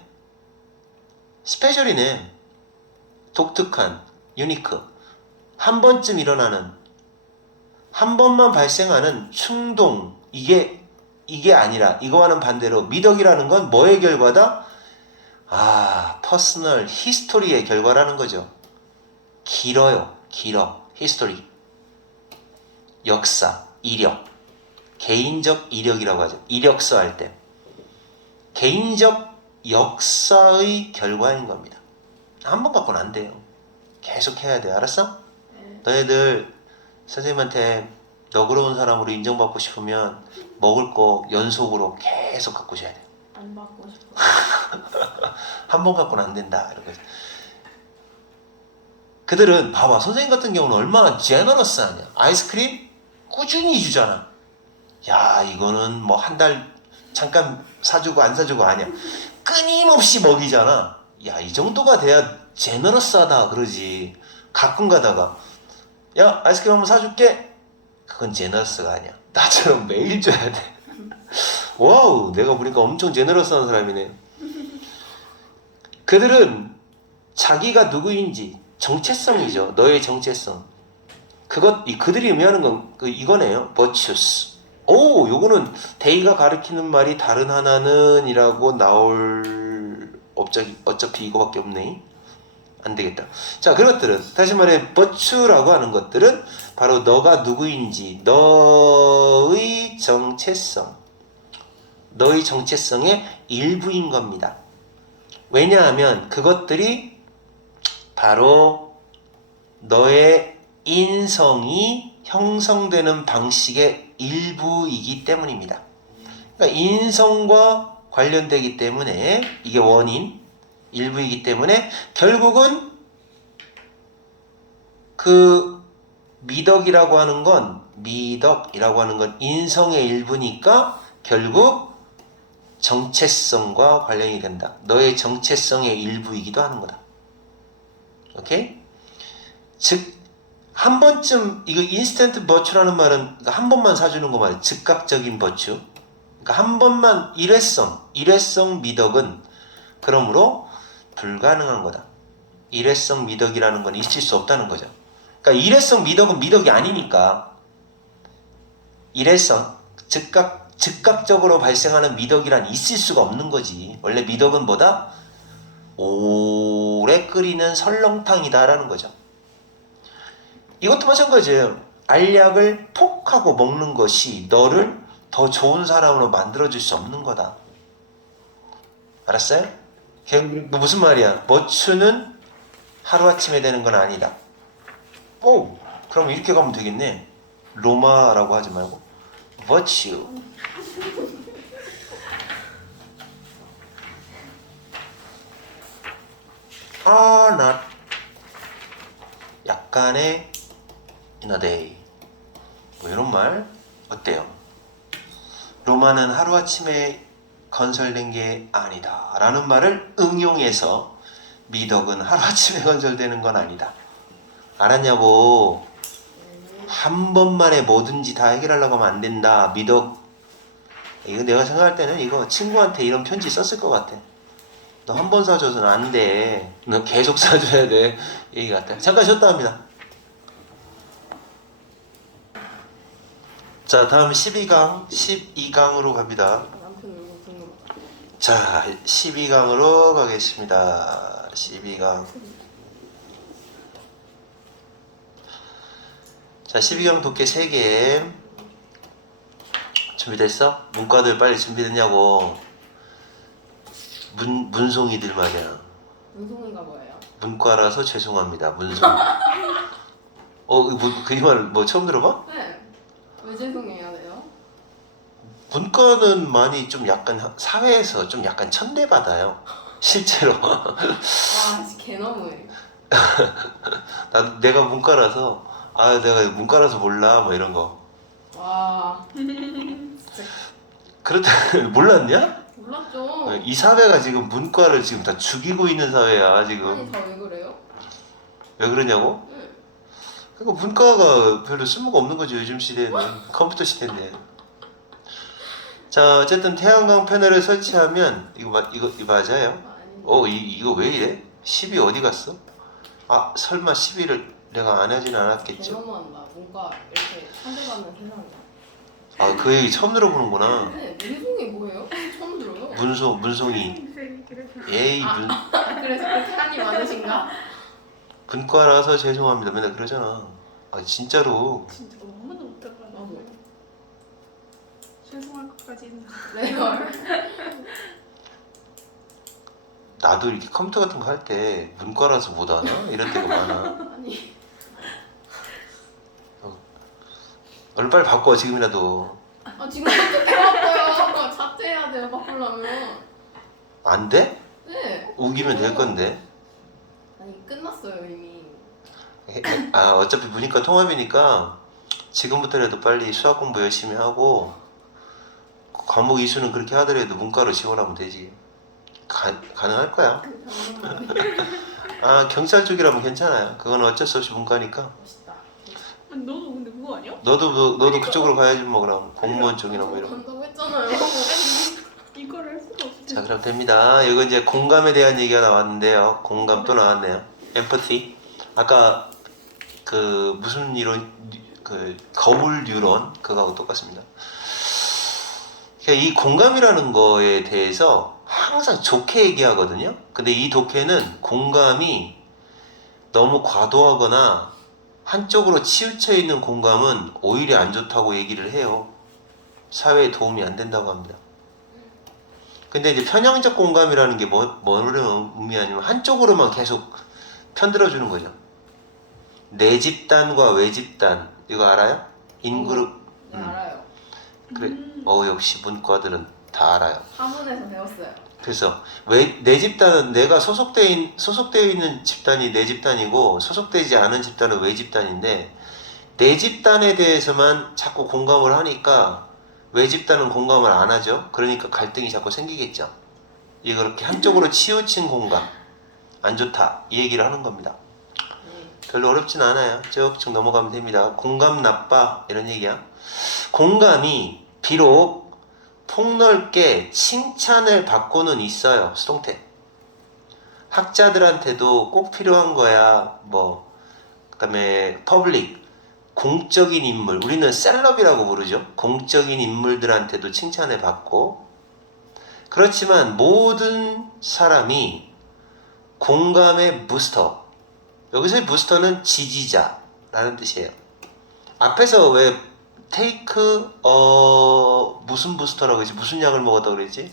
스페셜이네. 독특한, 유니크. 한 번쯤 일어나는, 한 번만 발생하는 충동. 이게 아니라 이거와는 반대로 미덕이라는 건 뭐의 결과다? 퍼스널 히스토리의 결과라는 거죠. 길어요. 히스토리. 역사, 이력. 개인적 이력이라고 하죠. 이력서 할 때. 개인적 역사의 결과인 겁니다. 한 번 갖고는 안 돼요. 계속 해야 돼. 알았어? 네. 너희들 선생님한테 너그러운 사람으로 인정받고 싶으면 먹을 거 연속으로 계속 갖고 오셔야 돼. 안 받고 싶어. 한 번 갖고는 안 된다. 이런 거지. 그들은 봐봐. 선생님 같은 경우는 얼마나 제너러스하냐. 아이스크림 꾸준히 주잖아. 야, 이거는 뭐 한 달 잠깐 사주고 안 사주고 아니야. 끊임없이 먹이잖아. 야, 이 정도가 돼야 제너러스하다 그러지. 가끔 가다가 야, 아이스크림 한번 사줄게. 그건 제너러스가 아니야. 나처럼 매일 줘야 돼. 와우, 내가 보니까 엄청 제너러스한 사람이네. 그들은 자기가 누구인지 정체성이죠. 너의 정체성. 그들이 의미하는 건 이거네요. virtues. 오, 요거는 데이가 가리키는 말이 다른 하나는 이라고 나올 어차피 이거밖에 없네. 안 되겠다. 자, 그런 것들은 다시 말해 virtue라고 하는 것들은 바로 너가 누구인지 너의 정체성의 일부인 겁니다. 왜냐하면 그것들이 바로 너의 인성이 형성되는 방식의 일부이기 때문입니다. 그러니까 인성과 관련되기 때문에 이게 원인, 일부이기 때문에 결국은 그 미덕이라고 하는 건 인성의 일부니까 결국 정체성과 관련이 된다. 너의 정체성의 일부이기도 하는 거다. 오케이? 즉, 한 번쯤, 이거 인스턴트 버추라는 말은 한 번만 사주는 거 말이야. 즉각적인 버추. 그러니까 한 번만 일회성 미덕은 그러므로 불가능한 거다. 일회성 미덕이라는 건 있을 수 없다는 거죠. 그러니까 일회성 미덕은 미덕이 아니니까 즉각적으로 발생하는 미덕이란 있을 수가 없는 거지. 원래 미덕은 뭐다? 오래 끓이는 설렁탕이다라는 거죠. 이것도 마찬가지예요. 알약을 톡 하고 먹는 것이 너를 더 좋은 사람으로 만들어줄 수 없는 거다. 알았어요? 무슨 말이야? 머추는 하루아침에 되는 건 아니다. 오, 그럼 이렇게 가면 되겠네. 로마라고 하지 말고 virtue. not 약간의 in a day. 뭐 이런 말 어때요? 로마는 하루아침에 건설된 게 아니다 라는 말을 응용해서 미덕은 하루아침에 건설되는 건 아니다. 알았냐고. 한 번만에 뭐든지 다 해결하려고 하면 안 된다. 미덕. 이거 내가 생각할 때는 이거 친구한테 이런 편지 썼을 것 같아. 너 한 번 사줘서는 안 돼. 너 계속 사줘야 돼. 얘기 같아. 잠깐 쉬었다 합니다. 자, 다음 12강으로 갑니다. 남편 얼굴 궁금하다. 자, 12강으로 가겠습니다. 12강. 자, 12강 독해 3개. 준비됐어? 문과들 빨리 준비됐냐고. 문송이들 말이야. 문송이가 뭐예요? 문과라서 죄송합니다. 문송. 그 이 말 뭐 처음 들어봐? 네. 왜 죄송해야 돼요? 문과는 많이 좀 약간 사회에서 좀 약간 천대받아요. 실제로. 와, 개 너무해. 내가 문과라서 내가 문과라서 몰라 뭐 이런 거. 와. 진짜 그렇다. 몰랐냐? 몰랐죠. 이 사회가 지금 문과를 지금 다 죽이고 있는 사회야 지금. 아니, 다 왜 그래요? 왜 그러냐고? 네. 그러니까 문과가 별로 쓸모가 없는 거죠. 요즘 시대에는 컴퓨터 시대인데. 자, 어쨌든 태양광 패널을 설치하면 이거 맞아요? 이거 왜 이래? 10이 어디 갔어? 아, 설마 12를 내가 안 하진 않았겠죠? 개너무한다. 뭔가 이렇게 상대받는 세상이야. 아, 그 얘기 처음 들어보는구나. 네, 문송이 뭐예요? 처음 들어요. 문송이. 에이, 그래서 그렇게 한이 많으신가? 문과라서 죄송합니다. 맨날 그러잖아. 아, 진짜로. 진짜 너무나 못할 것 같아. 나도. 죄송할 것까지는. 네. 나도 이렇게 컴퓨터 같은 거 할 때 문과라서 못하나? 이런 때가 많아. 아니. 얼른 빨리 바꿔, 지금이라도. 아 지금 어떻게 바꿔요? 자퇴해야 돼요 바꾸려면. 안 돼? 네. 우기면 될 건데. 아니 끝났어요 이미. 아, 어차피 문이과 통합이니까 지금부터라도 빨리 수학 공부 열심히 하고 과목 이수는 그렇게 하더라도 문과로 지원하면 되지. 가능할 거야. 아, 경찰 쪽이라면 괜찮아요. 그건 어쩔 수 없이 문과니까. 멋있다. 아니, 너도 근데 그거 아니야? 너도 그쪽으로 가야지 뭐. 그럼 공무원 쪽이나 뭐 이런 거. 간다고 했잖아요. 이거를 할 수가 없어. 자, 그럼 됩니다. 이거 이제 공감에 대한 얘기가 나왔는데요. 공감 또 나왔네요. empathy. 아까 그 무슨 이론, 그 거울 뉴런 그거하고 똑같습니다. 그러니까 이 공감이라는 거에 대해서 항상 좋게 얘기하거든요. 근데 이 독해는 공감이 너무 과도하거나 한쪽으로 치우쳐 있는 공감은 오히려 안 좋다고 얘기를 해요. 사회에 도움이 안 된다고 합니다. 근데 이제 편향적 공감이라는 게 뭐를 의미하냐면 한쪽으로만 계속 편들어주는 거죠. 내 집단과 외 집단 이거 알아요? 인그룹. 네 알아요. 그래. 역시 문과들은 다 알아요. 화문에서 배웠어요. 그래서 왜 내 집단은 내가 소속되어 있는 집단이 내 집단이고 소속되지 않은 집단은 외 집단인데 내 집단에 대해서만 자꾸 공감을 하니까 외 집단은 공감을 안 하죠. 그러니까 갈등이 자꾸 생기겠죠. 이거 그렇게 한쪽으로 치우친 공감 안 좋다 이 얘기를 하는 겁니다. 별로 어렵진 않아요. 쭉쭉 넘어가면 됩니다. 공감 나빠 이런 얘기야. 공감이 비록 폭넓게 칭찬을 받고는 있어요. 수동태. 학자들한테도 꼭 필요한 거야. 그다음에 퍼블릭, 공적인 인물. 우리는 셀럽이라고 부르죠. 공적인 인물들한테도 칭찬을 받고. 그렇지만 모든 사람이 공감의 부스터. 여기서의 부스터는 지지자라는 뜻이에요. 앞에서 왜 테이크 무슨 부스터라고 했지? 무슨 약을 먹었다고 그랬지?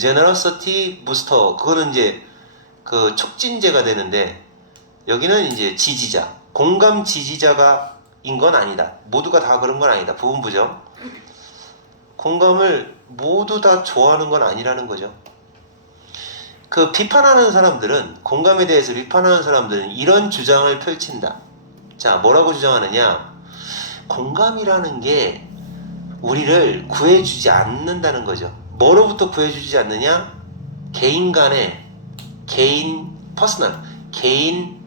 제너러시티 부스터. 그거는 이제 그 촉진제가 되는데 여기는 이제 지지자. 공감 지지자가 인 건 아니다. 모두가 다 그런 건 아니다. 부분 부정. 공감을 모두 다 좋아하는 건 아니라는 거죠. 그 비판하는 사람들은 공감에 대해서 비판하는 사람들은 이런 주장을 펼친다. 자, 뭐라고 주장하느냐? 공감이라는 게 우리를 구해주지 않는다는 거죠. 뭐로부터 구해주지 않느냐? 개인 간의 퍼스널 개인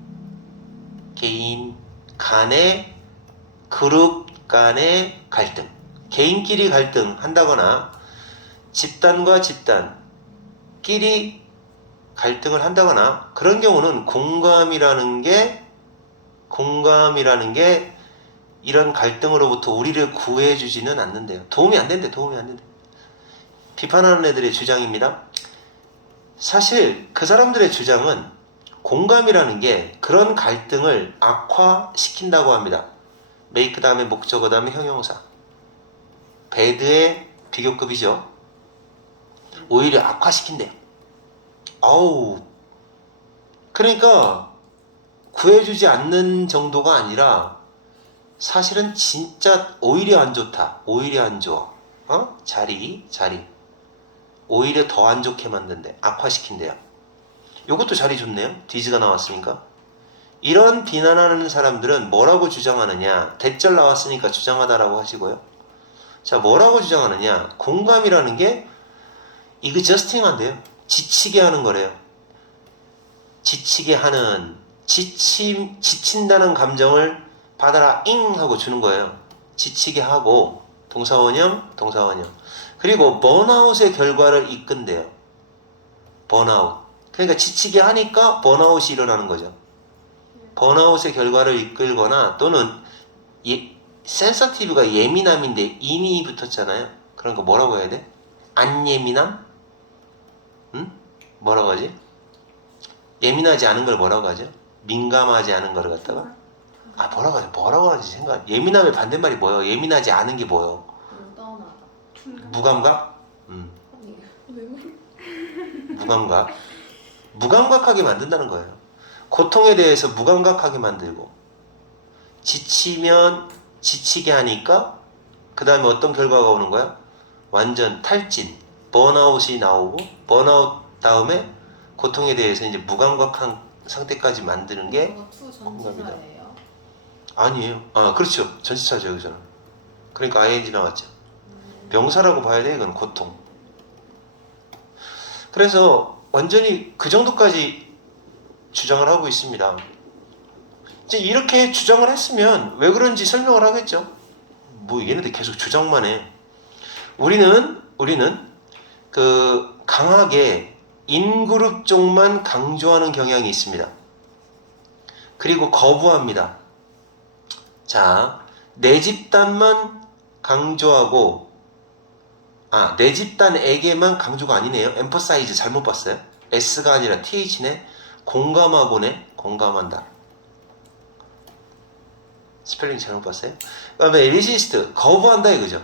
간의 그룹 간의 갈등, 개인끼리 갈등한다거나 집단과 집단끼리 갈등을 한다거나 그런 경우는 공감이라는 게 이런 갈등으로부터 우리를 구해주지는 않는데요. 도움이 안 된대. 비판하는 애들의 주장입니다. 사실 그 사람들의 주장은 공감이라는 게 그런 갈등을 악화시킨다고 합니다. make 다음에 목적어 다음에 형용사. bad의 비교급이죠. 오히려 악화시킨대요. 그러니까 구해주지 않는 정도가 아니라 사실은 진짜 오히려 안 좋다. 오히려 안 좋아. 자리. 오히려 더 안 좋게 만든대. 악화시킨대요. 요것도 자리 좋네요. 디즈가 나왔으니까. 이런 비난하는 사람들은 뭐라고 주장하느냐. 대절 나왔으니까 주장하다라고 하시고요. 자, 뭐라고 주장하느냐. 공감이라는 게 이거 저스팅한데요. 지치게 하는 거래요. 지치게 하는, 지친다는 감정을 받아라 잉 하고 주는 거예요. 지치게 하고 동사원형. 그리고 번아웃의 결과를 이끈대요. 번아웃. 그러니까 지치게 하니까 번아웃이 일어나는 거죠. 번아웃의 결과를 이끌거나 또는 센서티브가 예민함인데 인이 붙었잖아요. 그런 거 뭐라고 해야 돼? 안 예민함? 응? 뭐라고 하지? 예민하지 않은 걸 뭐라고 하죠? 민감하지 않은 거를 갖다가 뭐라고 하지 생각. 예민함의 반대말이 뭐예요? 예민하지 않은 게 뭐예요? 무던하다. 무감각? 아니, 왜 그래? 무감각. 무감각하게 만든다는 거예요. 고통에 대해서 무감각하게 만들고 지치면 지치게 하니까 그 다음에 어떤 결과가 오는 거야? 완전 탈진, 번아웃이 나오고 번아웃 다음에 고통에 대해서 이제 무감각한 상태까지 만드는 게 저거 투 전치사예요. 아니에요. 아 그렇죠. 전치사죠 여기서는. 그러니까 ing 나왔죠. 명사라고 봐야 돼. 이건 고통. 그래서 완전히 그 정도까지 주장을 하고 있습니다. 이제 이렇게 주장을 했으면 왜 그런지 설명을 하겠죠. 뭐 얘네들 계속 주장만 해. 우리는 그 강하게 인그룹 쪽만 강조하는 경향이 있습니다. 그리고 거부합니다. 자, 내 집단만 강조하고 내 집단에게만 강조가 아니네요. emphasize 잘못 봤어요. S가 아니라 TH네. 공감하고네. 공감한다. 스펠링 잘못 봤어요? 그 다음에 resist 거부한다 이거죠.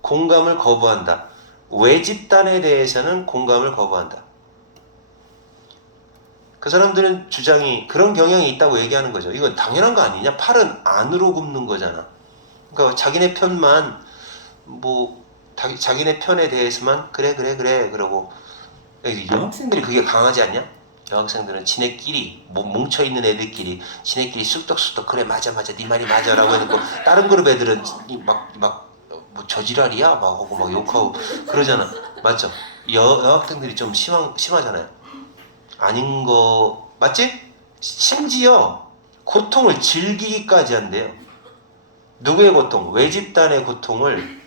공감을 거부한다. 외 집단에 대해서는 공감을 거부한다. 그 사람들은 주장이 그런 경향이 있다고 얘기하는 거죠. 이건 당연한 거 아니냐? 팔은 안으로 굽는 거잖아. 그러니까 자기네 편만 자기네 편에 대해서만 그래 그러고 여학생들이 그게 강하지 않냐? 여학생들은 지네끼리 뭉쳐있는 애들끼리 지네끼리 쑥덕쑥덕 그래 맞아 네 말이 맞아라고 해놓고 다른 그룹 애들은 뭐 저지랄이야 막 하고 막 욕하고 그러잖아. 맞죠? 여학생들이 좀 심하잖아요. 아닌 거 맞지? 심지어 고통을 즐기기까지 한대요. 누구의 고통? 외집단의 고통을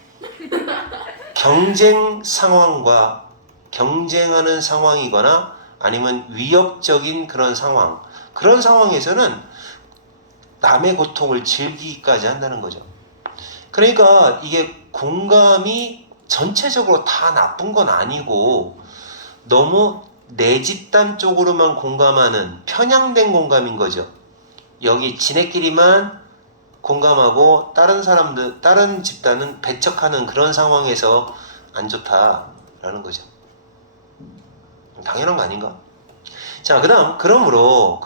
경쟁 상황과 경쟁하는 상황이거나 아니면 위협적인 그런 상황에서는 남의 고통을 즐기기까지 한다는 거죠. 그러니까 이게 공감이 전체적으로 다 나쁜 건 아니고 너무 내 집단 쪽으로만 공감하는 편향된 공감인 거죠. 여기 지네끼리만 공감하고 다른 집단은 배척하는 그런 상황에서 안 좋다라는 거죠. 당연한 거 아닌가? 자, 그러므로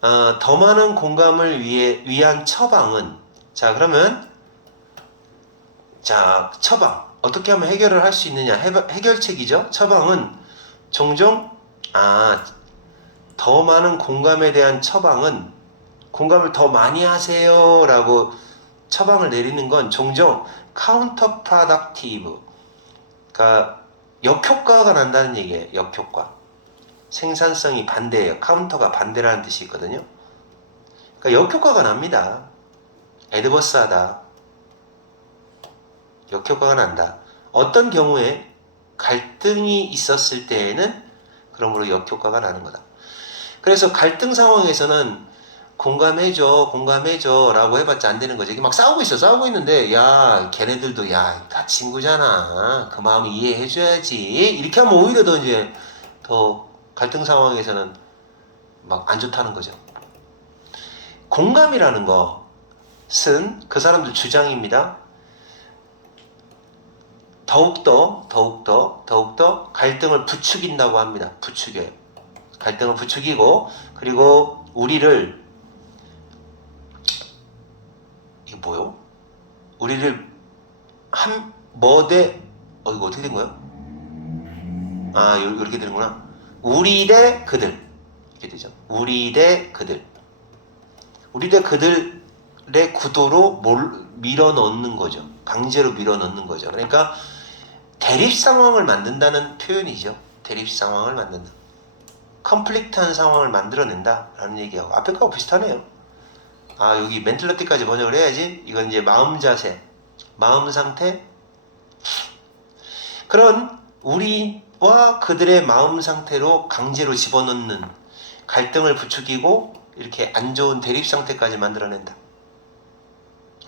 더 많은 공감을 위한 처방은 처방 어떻게 하면 해결을 할 수 있느냐? 해결책이죠. 처방은 종종 더 많은 공감에 대한 처방은 공감을 더 많이 하세요라고 처방을 내리는 건 종종 카운터 프로덕티브, 그러니까 역효과가 난다는 얘기예요. 역효과. 생산성이 반대예요. 카운터가 반대라는 뜻이 있거든요. 그러니까 역효과가 납니다. 애드버스하다. 역효과가 난다. 어떤 경우에 갈등이 있었을 때에는 그러므로 역효과가 나는 거다. 그래서 갈등 상황에서는 공감해줘 라고 해봤자 안 되는 거죠. 이게 막 싸우고 있는데 야 걔네들도 다 친구잖아. 그 마음 이해해줘야지. 이렇게 하면 오히려 더 갈등 상황에서는 막 안 좋다는 거죠. 공감이라는 것은 그 사람들 주장입니다. 더욱더 갈등을 부추긴다고 합니다. 부추겨요. 갈등을 부추기고 그리고 우리를 이게 뭐요? 우리를 이거 어떻게 된 거야? 이렇게 되는구나. 우리 대 그들 이렇게 되죠. 우리 대 그들의 구도로 밀어넣는 거죠. 강제로 밀어넣는 거죠. 그러니까 대립 상황을 만든다는 표현이죠. 대립 상황을 만든다. 컨플릭트한 상황을 만들어낸다라는 얘기하고 앞에 거하고 비슷하네요. 아, 여기 멘틀러티까지 번역을 해야지. 이건 이제 마음 자세, 마음 상태. 그런 우리와 그들의 마음 상태로 강제로 집어넣는 갈등을 부추기고 이렇게 안 좋은 대립 상태까지 만들어낸다.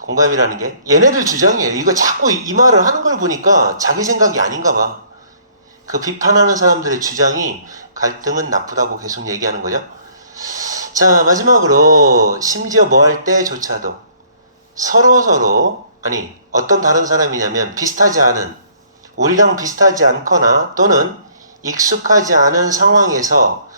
공감이라는 게 얘네들 주장이에요. 이거 자꾸 이 말을 하는 걸 보니까 자기 생각이 아닌가 봐. 그 비판하는 사람들의 주장이 갈등은 나쁘다고 계속 얘기하는 거죠. 자, 마지막으로 심지어 뭐 할 때조차도 서로 아니 어떤 다른 사람이냐면 비슷하지 않은 우리랑 비슷하지 않거나 또는 익숙하지 않은 상황에서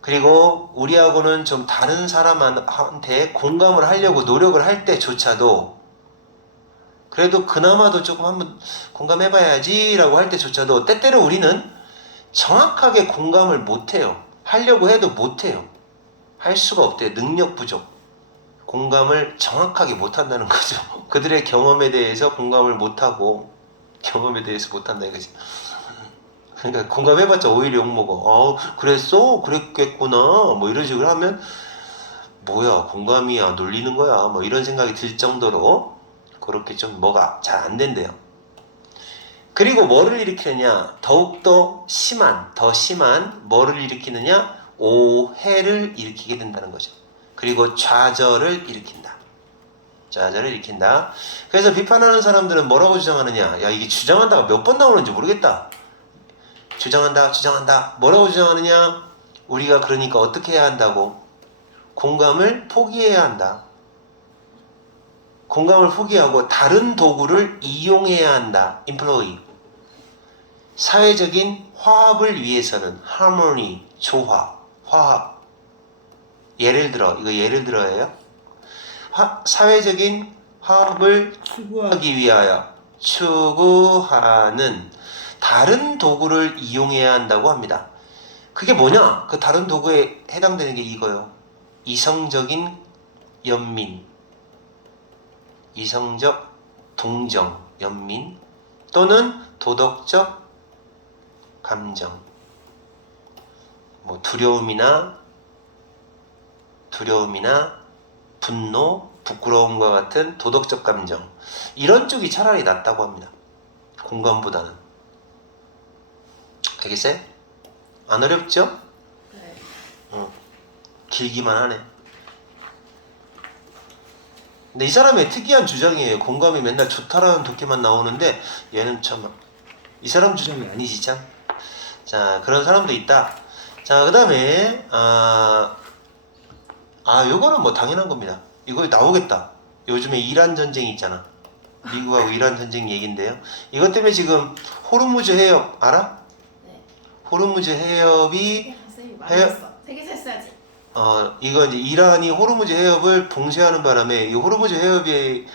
그리고 우리하고는 좀 다른 사람한테 공감을 하려고 노력을 할 때조차도 그래도 그나마도 조금 한번 공감해봐야지 라고 할 때조차도 때때로 우리는 정확하게 공감을 못해요. 하려고 해도 못해요. 할 수가 없대요. 능력 부족. 공감을 정확하게 못한다는 거죠. 그들의 경험에 대해서 공감을 못하고 경험에 대해서 못한다 이거지. 그러니까 공감해봤자 오히려 욕먹어. 그랬어? 그랬겠구나. 뭐 이런 식으로 하면 뭐야 공감이야 놀리는 거야 뭐 이런 생각이 들 정도로 그렇게 좀 뭐가 잘 안 된대요. 그리고 뭐를 일으키느냐? 더욱더 더 심한 뭐를 일으키느냐? 오해를 일으키게 된다는 거죠. 그리고 좌절을 일으킨다. 그래서 비판하는 사람들은 뭐라고 주장하느냐? 야, 이게 주장한다가 몇 번 나오는지 모르겠다. 주장한다. 뭐라고 주장하느냐? 우리가 그러니까 어떻게 해야 한다고? 공감을 포기해야 한다. 공감을 포기하고 다른 도구를 이용해야 한다. employ. 사회적인 화합을 위해서는 harmony, 조화, 화합. 예를 들어요. 사회적인 화합을 추구하기 위하여 추구하는 다른 도구를 이용해야 한다고 합니다. 그게 뭐냐? 그 다른 도구에 해당되는 게 이거요. 이성적인 연민, 이성적 동정, 연민 또는 도덕적 감정, 뭐 두려움이나 분노, 부끄러움과 같은 도덕적 감정 이런 쪽이 차라리 낫다고 합니다. 공감보다는. 알겠어요? 안 어렵죠? 네. 길기만 하네. 근데 이 사람의 특이한 주장이에요. 공감이 맨날 좋다라는 독해만 나오는데 얘는 참 이 사람 주장이 아니지 참. 자, 그런 사람도 있다. 자, 그 다음에 요거는 뭐 당연한 겁니다. 이거 나오겠다. 요즘에 이란 전쟁이 있잖아. 미국하고 이란 전쟁 얘긴데요. 이것 때문에 지금 호르무즈 해협 알아? 네. 호르무즈 해협이 선생님 말했어. 세계사 했어야지. 이거 이제 이란이 호르무즈 해협을 봉쇄하는 바람에 이 호르무즈 해협이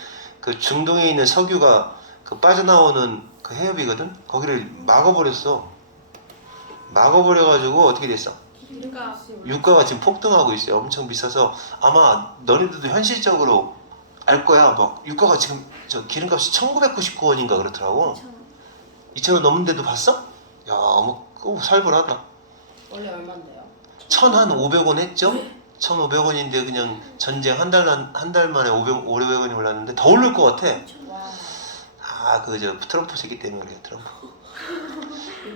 그 중동에 있는 석유가 그 빠져나오는 그 해협이거든. 거기를 막아버려가지고 어떻게 됐어? 그러니까 유가가 지금 폭등하고 있어요. 엄청 비싸서 아마 너네들도 현실적으로 알 거야. 막 유가가 지금 저 기름값이 1999원인가 그렇더라고. 2,000원 넘는데도 봤어? 야, 뭐 살벌하다. 원래 얼마인데요? 1,500원 했죠? 1,500원인데 그냥 전쟁 한 달 만에 500원이 올랐는데 더 오를 것 같아. 와. 저 트럼프 새끼 때문에 그래요. 트럼프.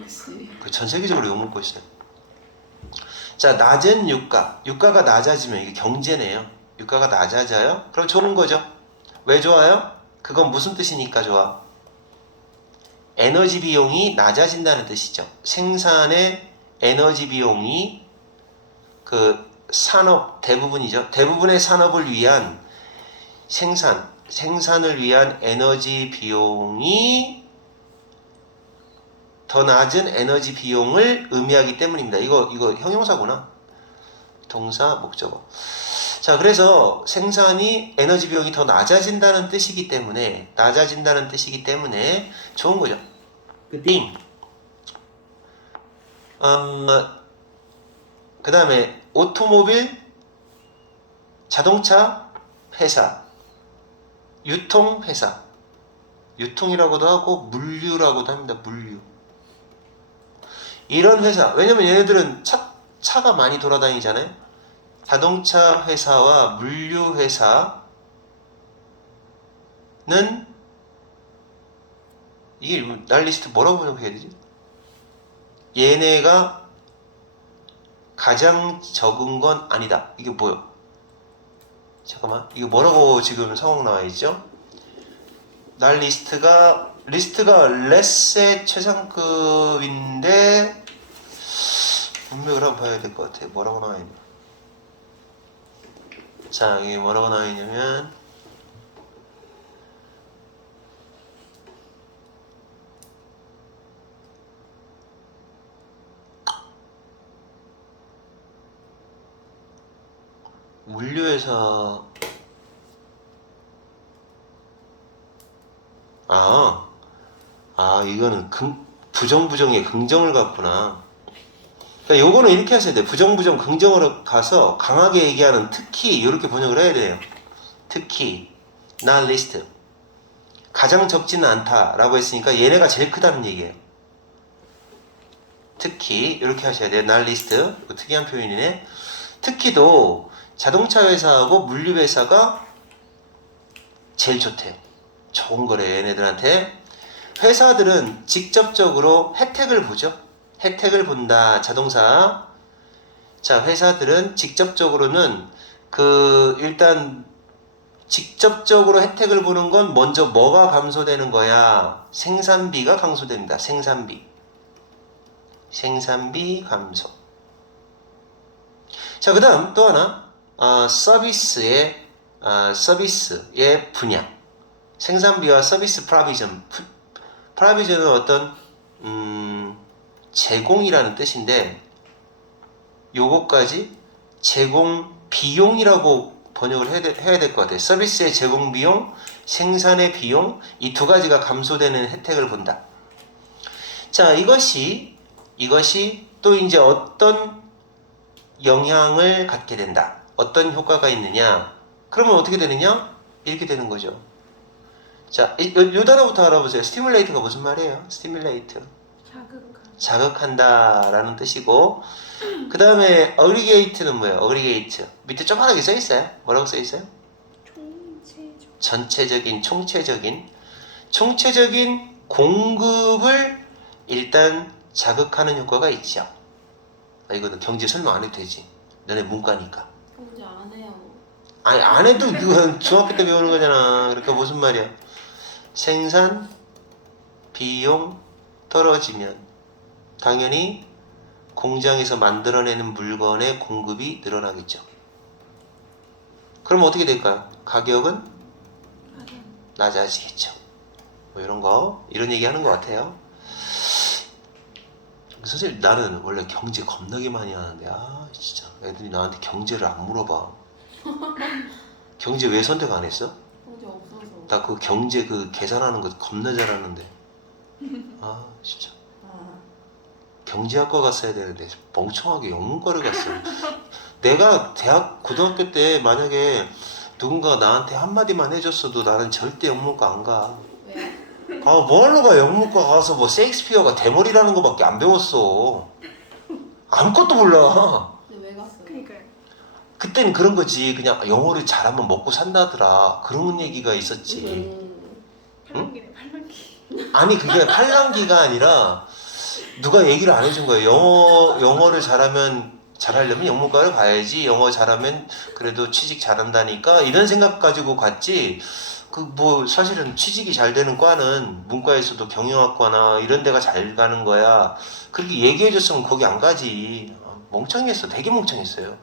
역시. 그 전 세계적으로 욕먹고 있어요. 자, 낮은 유가가 낮아지면 이게 경제네요. 유가가 낮아져요? 그럼 좋은 거죠. 왜 좋아요? 그건 무슨 뜻이니까 좋아? 에너지 비용이 낮아진다는 뜻이죠. 생산의 에너지 비용이 그 산업 대부분이죠. 대부분의 산업을 위한 생산을 위한 에너지 비용이 더 낮은 에너지 비용을 의미하기 때문입니다. 이거 형용사구나. 동사, 목적어. 자, 그래서 생산이 에너지 비용이 더 낮아진다는 뜻이기 때문에 좋은 거죠. 띵. 그 다음에 오토모빌, 자동차 회사, 유통회사, 유통이라고도 하고 물류라고도 합니다. 물류. 이런 회사, 왜냐면 얘네들은 차가 많이 돌아다니잖아요. 자동차 회사와 물류 회사는 이게 날리스트 뭐라고 번역해야 되지? 얘네가 가장 적은 건 아니다. 이게 뭐요? 잠깐만, 이거 뭐라고 지금 상황 나와 있죠? 리스트가 레스의 최상급인데 문맥을 한번 봐야 될 것 같아. 뭐라고 나와 있나? 자, 이게 뭐라고 나와 있냐면 물류회사 이거는 부정부정에 긍정을 갖구나. 그러니까 요거는 이렇게 하셔야 돼. 부정부정 긍정으로 가서 강하게 얘기하는 특히 이렇게 번역을 해야 돼요. 특히 not least 가장 적지는 않다라고 했으니까 얘네가 제일 크다는 얘기예요. 특히 이렇게 하셔야 돼요. not least 특이한 표현이네. 특히도 자동차 회사하고 물류 회사가 제일 좋대요. 좋은 거래 얘네들한테. 회사들은 직접적으로 혜택을 보죠. 혜택을 본다. 자동차. 자, 회사들은 직접적으로는 일단 직접적으로 혜택을 보는 건 먼저 뭐가 감소되는 거야? 생산비가 감소됩니다. 생산비 감소. 자, 그 다음 또 하나 서비스의 분야. 생산비와 서비스 프라비전은 어떤 제공이라는 뜻인데 요거까지 제공 비용이라고 번역을 해야 될 것 같아요. 서비스의 제공 비용, 생산의 비용, 이 두 가지가 감소되는 혜택을 본다. 자, 이것이 또 이제 어떤 영향을 갖게 된다. 어떤 효과가 있느냐? 그러면 어떻게 되느냐? 이렇게 되는 거죠. 자, 이 단어부터 알아보세요. 스티뮬레이트가 무슨 말이에요? 스티뮬레이트. 자극한다라는 뜻이고, 그 다음에 어그리게이트는 뭐예요? 어그리게이트 밑에 조그맣게 써 있어요. 뭐라고 써 있어요? 총체적인 공급을 일단 자극하는 효과가 있죠. 이거는 경제 설명 안 해도 되지. 너네 문과니까. 경제 안 해요. 아니, 안 해도 이건 중학교 때 배우는 거잖아. 그러니까 무슨 말이야? 생산 비용 떨어지면 당연히 공장에서 만들어내는 물건의 공급이 늘어나겠죠. 그럼 어떻게 될까요? 가격은 낮아지겠죠. 뭐 이런 얘기 하는 것 같아요. 선생님, 나는 원래 경제 겁나게 많이 하는데 진짜 애들이 나한테 경제를 안 물어봐. 경제 왜 선택 안 했어? 경제 없어서. 나 그 경제 계산하는 거 겁나 잘하는데. 진짜. 경제학과 갔어야 되는데 멍청하게 영문과를 갔어. 내가 고등학교 때 만약에 누군가 나한테 한마디만 해줬어도 나는 절대 영문과 안 가. 왜요? 뭐 하러 가? 영문과 가서 뭐 셰익스피어가 대머리라는 거밖에 안 배웠어. 아무것도 몰라. 근데 왜 갔어요? 그러니까요. 그때는 그런 거지. 그냥 영어를 잘하면 먹고 산다더라. 그런 얘기가 있었지. 팔랑기네, 팔랑기. 아니, 그게 팔랑기가 아니라 누가 얘기를 안 해준 거예요. 영어를 잘하려면 영문과를 가야지. 영어 잘하면 그래도 취직 잘한다니까. 이런 생각 가지고 갔지. 사실은 취직이 잘 되는 과는 문과에서도 경영학과나 이런 데가 잘 가는 거야. 그렇게 얘기해줬으면 거기 안 가지. 멍청했어. 되게 멍청했어요.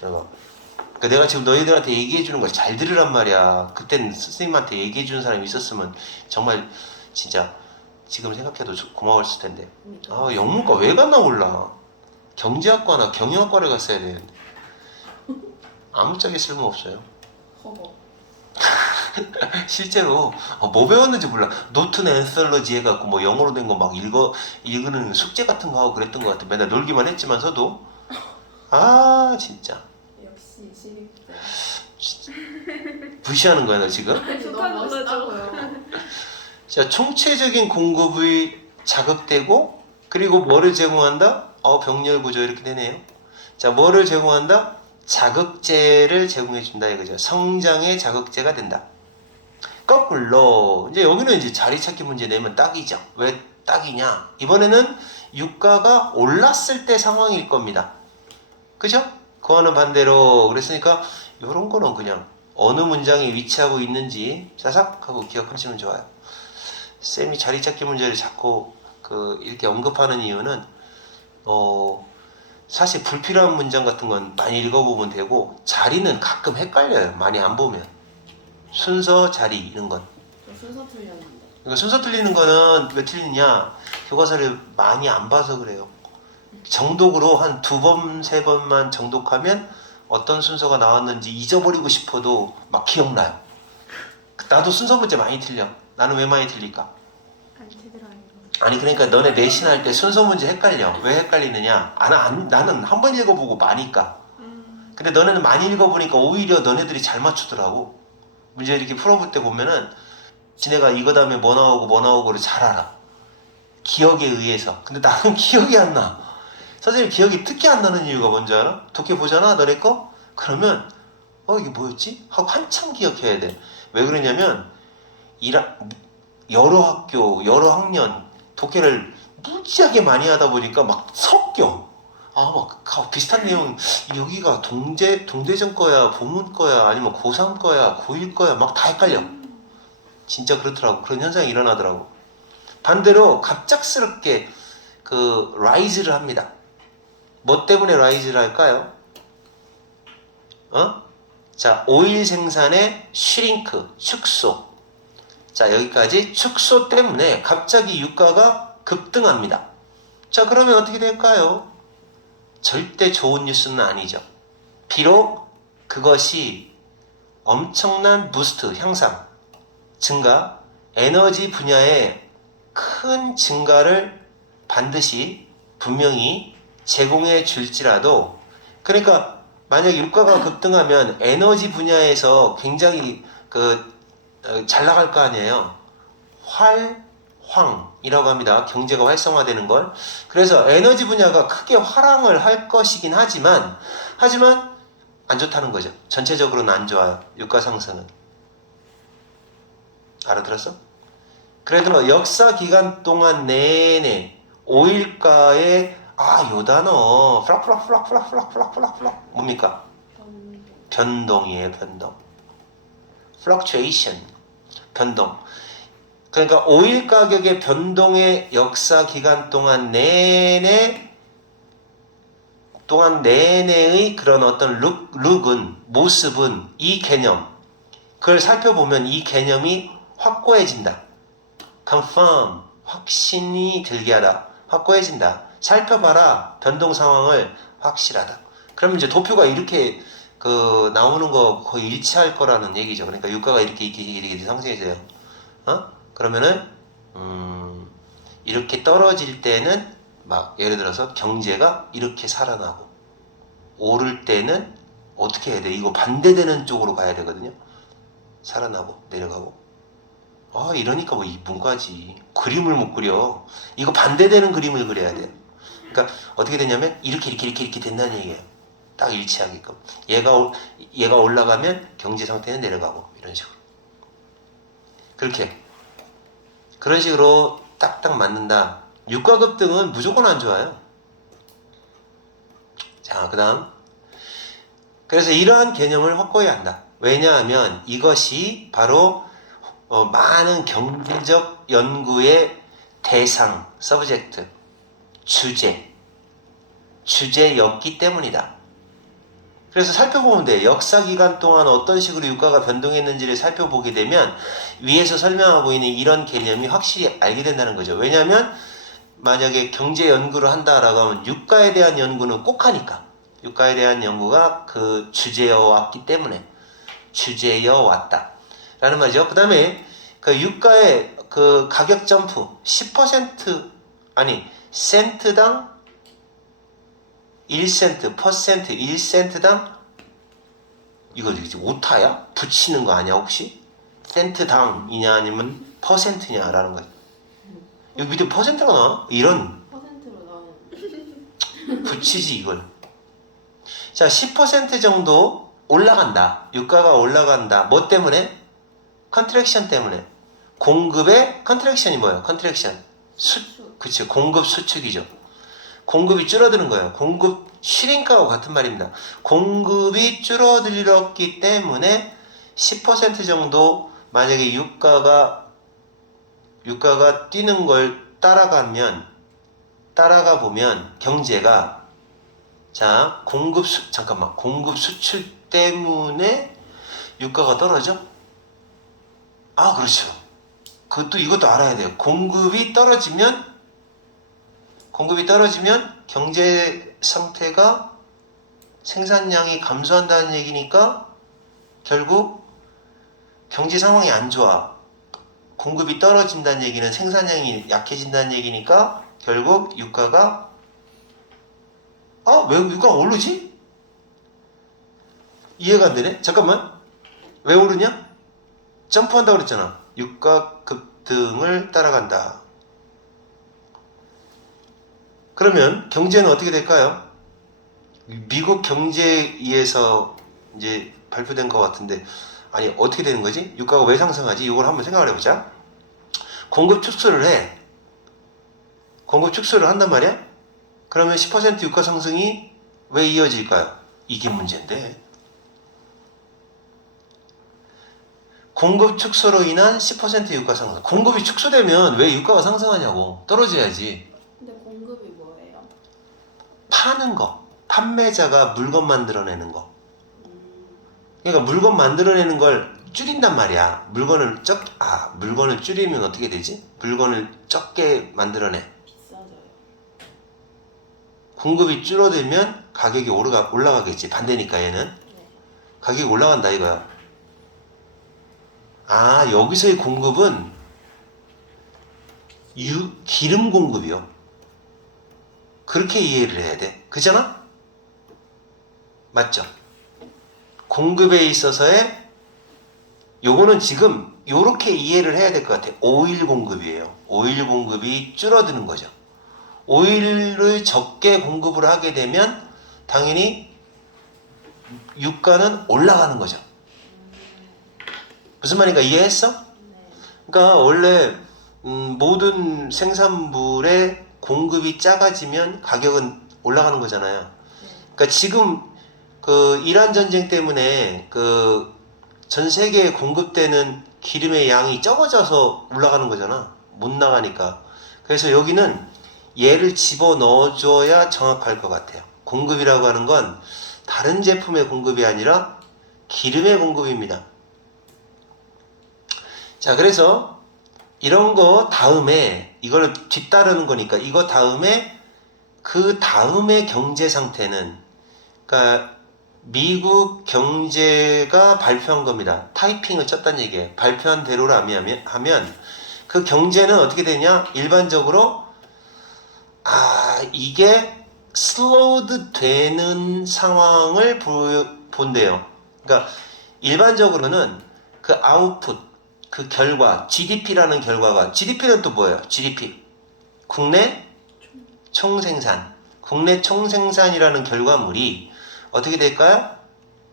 그러니까 내가 지금 너희들한테 얘기해주는 걸 잘 들으란 말이야. 그땐 선생님한테 얘기해주는 사람이 있었으면 정말 진짜 지금 생각해도 고마웠을 텐데. 영문과 왜 갔나 몰라. 경제학과나 경영학과를 갔어야 되는데. 아무짝에 쓸모없어요. 허버. 실제로 뭐 배웠는지 몰라. 노튼 앤설러지 해갖고 뭐 영어로 된 거 막 읽는 숙제 같은 거 하고 그랬던 것 같아. 맨날 놀기만 했지만서도 진짜 역시 시립대. 무시하는 거야 너 지금? 너무 멋있다고요. 자, 총체적인 공급이 자극되고 그 그리고 뭐를 제공한다? 병렬 구조 이렇게 되네요. 자, 뭐를 제공한다? 자극제를 제공해준다 이거죠. 성장의 자극제가 된다. 거꾸로 이제 여기는 이제 자리 찾기 문제 내면 딱이죠. 왜 딱이냐? 이번에는 유가가 올랐을 때 상황일 겁니다. 그죠? 그거는 반대로 그랬으니까 이런 거는 그냥 어느 문장에 위치하고 있는지 사삭 하고 기억하시면 좋아요. 쌤이 자리 찾기 문제를 자꾸 이렇게 언급하는 이유는 사실 불필요한 문장 같은 건 많이 읽어보면 되고 자리는 가끔 헷갈려요. 많이 안 보면 순서, 자리 이런 건. 저 순서 틀렸는데. 그러니까 순서 틀리는 거는 왜 틀리냐? 교과서를 많이 안 봐서 그래요. 정독으로 한 2번, 3번만 정독하면 어떤 순서가 나왔는지 잊어버리고 싶어도 막 기억나요. 나도 순서 문제 많이 틀려. 나는 왜 많이 틀릴까? 안 제대로 알고. 아니 그러니까 너네 내신 할 때 순서 문제 헷갈려. 왜 헷갈리느냐? 나는 한 번 읽어보고 마니까. 근데 너네는 많이 읽어보니까 오히려 너네들이 잘 맞추더라고. 문제 이렇게 풀어볼 때 보면은 지네가 이거 다음에 뭐 나오고를 잘 알아. 기억에 의해서. 근데 나는 기억이 안 나. 선생님 기억이 특히 안 나는 이유가 뭔지 알아? 독해 보잖아 너네 거? 그러면 이게 뭐였지? 하고 한참 기억해야 돼. 왜 그러냐면 여러 학교 여러 학년 독해를 무지하게 많이 하다 보니까 막 섞여. 막 비슷한 내용 여기가 동대전 거야 보문 거야 아니면 고3 거야 고1 거야 막 다 헷갈려. 진짜 그렇더라고. 그런 현상이 일어나더라고. 반대로 갑작스럽게 라이즈를 합니다. 뭐 때문에 라이즈를 할까요? 자, 오일 생산의 슈링크, 축소. 자, 여기까지 축소 때문에 갑자기 유가가 급등합니다. 자, 그러면 어떻게 될까요? 절대 좋은 뉴스는 아니죠. 비록 그것이 엄청난 부스트, 향상, 증가, 에너지 분야의 큰 증가를 반드시 분명히 제공해 줄지라도 그러니까 만약 유가가 급등하면 에너지 분야에서 굉장히 잘 나갈 거 아니에요. 활황이라고 합니다. 경제가 활성화되는 걸. 그래서 에너지 분야가 크게 화랑을 할 것이긴 하지만 안 좋다는 거죠. 전체적으로는 안 좋아요. 유가 상승은. 알아들었어? 그래도 역사 기간 동안 내내 오일가의 요 단어 플락플락 뭡니까? 변동이에요. 변동. fluctuation 변동. 그러니까 오일 가격의 변동의 역사 기간 동안 내내의 그런 어떤 룩은 모습은 이 개념 그걸 살펴보면 이 개념이 확고해진다. confirm 확신이 들게 하다. 확고해진다. 살펴봐라. 변동 상황을 확실하다. 그러면 이제 도표가 이렇게 나오는 거 거의 일치할 거라는 얘기죠. 그러니까 유가가 이렇게 상승해져요. 그러면은 이렇게 떨어질 때는 막 예를 들어서 경제가 이렇게 살아나고 오를 때는 어떻게 해야 돼? 이거 반대되는 쪽으로 가야 되거든요. 살아나고 내려가고. 이러니까 이 문과지. 그림을 못 그려. 이거 반대되는 그림을 그려야 돼요. 그러니까 어떻게 되냐면 이렇게 된다는 얘기예요. 딱 일치하게끔. 얘가 올라가면 경제 상태는 내려가고 이런 식으로. 그런 식으로 딱딱 맞는다. 유가 급등은 무조건 안 좋아요. 자, 그다음. 그래서 이러한 개념을 확고히 한다. 왜냐하면 이것이 바로 많은 경제적 연구의 대상, 서브젝트, 주제였기 때문이다. 그래서 살펴보면 돼. 역사 기간 동안 어떤 식으로 유가가 변동했는지를 살펴보게 되면 위에서 설명하고 있는 이런 개념이 확실히 알게 된다는 거죠. 왜냐하면 만약에 경제 연구를 한다라고 하면 유가에 대한 연구는 꼭 하니까. 유가에 대한 연구가 주제여 왔기 때문에 주제여 왔다. 라는 말이죠. 그 다음에 유가의 가격 점프 10% 센트당 1센트, 퍼센트 1센트당 이거 오타야? 붙이는 거 아니야 혹시? 센트당이냐 아니면 퍼센트냐라는 거야. 여기 밑에 퍼센트가 나와? 이런 퍼센트로 붙이지 이걸. 자, 10% 정도 올라간다. 유가가 올라간다. 뭐 때문에? 컨트랙션 때문에. 공급의 컨트랙션이 뭐예요? 컨트랙션. 그치, 공급 수축이죠. 공급이 줄어드는 거예요. 공급 슈링크하고 같은 말입니다. 공급이 줄어들었기 때문에 10% 정도 만약에 유가가 뛰는 걸 따라가 보면 경제가 자, 공급 수출 때문에 유가가 떨어져? 아, 그렇죠. 이것도 알아야 돼요. 공급이 떨어지면 경제 상태가 생산량이 감소한다는 얘기니까 결국 경제 상황이 안 좋아. 공급이 떨어진다는 얘기는 생산량이 약해진다는 얘기니까 결국 유가가 왜 유가가 오르지? 이해가 안 되네? 잠깐만. 왜 오르냐? 점프한다고 그랬잖아. 유가 급등을 따라간다. 그러면 경제는 어떻게 될까요? 미국 경제위에서 이제 발표된 것 같은데 아니 어떻게 되는 거지? 유가가 왜 상승하지? 이걸 한번 생각을 해보자. 공급 축소를 한단 말이야? 그러면 10% 유가 상승이 왜 이어질까요? 이게 문제인데. 공급 축소로 인한 10% 유가 상승. 공급이 축소되면 왜 유가가 상승하냐고. 떨어져야지. 근데 공급이 뭐예요? 파는 거. 판매자가 물건 만들어내는 거. 그러니까 물건 만들어내는 걸 줄인단 말이야. 물건을 줄이면 어떻게 되지? 물건을 적게 만들어내. 비싸져요. 공급이 줄어들면 가격이 올라가겠지. 반대니까 얘는. 네. 가격이 올라간다 이거야. 여기서의 공급은 기름 공급이요. 그렇게 이해를 해야 돼. 그잖아? 맞죠? 공급에 있어서의 요거는 지금 요렇게 이해를 해야 될 것 같아. 오일 공급이에요. 오일 공급이 줄어드는 거죠. 오일을 적게 공급을 하게 되면 당연히 유가는 올라가는 거죠. 무슨 말인가 이해했어? 네. 그러니까 원래 모든 생산물의 공급이 작아지면 가격은 올라가는 거잖아요. 그러니까 지금 그 이란 전쟁 때문에 그 전 세계에 공급되는 기름의 양이 적어져서 올라가는 거잖아. 못 나가니까. 그래서 여기는 얘를 집어 넣어줘야 정확할 것 같아요. 공급이라고 하는 건 다른 제품의 공급이 아니라 기름의 공급입니다. 자, 그래서 이런 거 다음에 이걸 뒤따르는 거니까 이거 다음에 그 다음의 경제 상태는 그러니까 미국 경제가 발표한 겁니다. 타이핑을 쳤다는 얘기예요. 발표한 대로라면 하면 그 경제는 어떻게 되냐? 일반적으로 이게 슬로우드 되는 상황을 본대요. 그러니까 일반적으로는 그 아웃풋, 그 결과, GDP라는 결과가 GDP는 또 뭐예요? GDP 국내 총생산. 국내 총생산이라는 결과물이 어떻게 될까요?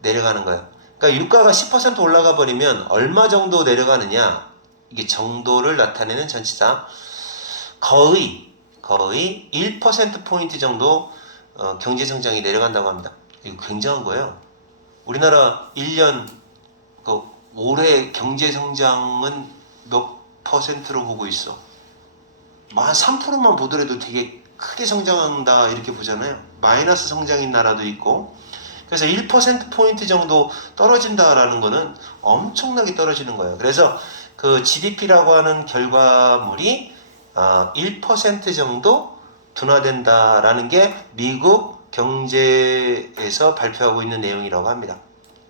내려가는 거예요. 그러니까 유가가 10% 올라가 버리면 얼마 정도 내려가느냐? 이게 정도를 나타내는 전치사. 거의 1%포인트 정도 경제 성장이 내려간다고 합니다. 이거 굉장한 거예요. 우리나라 1년 올해 경제 성장은 몇 퍼센트로 보고 있어? 한 3%만 보더라도 되게 크게 성장한다 이렇게 보잖아요. 마이너스 성장인 나라도 있고. 그래서 1%포인트 정도 떨어진다라는 거는 엄청나게 떨어지는 거예요. 그래서 그 GDP라고 하는 결과물이 1% 정도 둔화된다라는 게 미국 경제에서 발표하고 있는 내용이라고 합니다.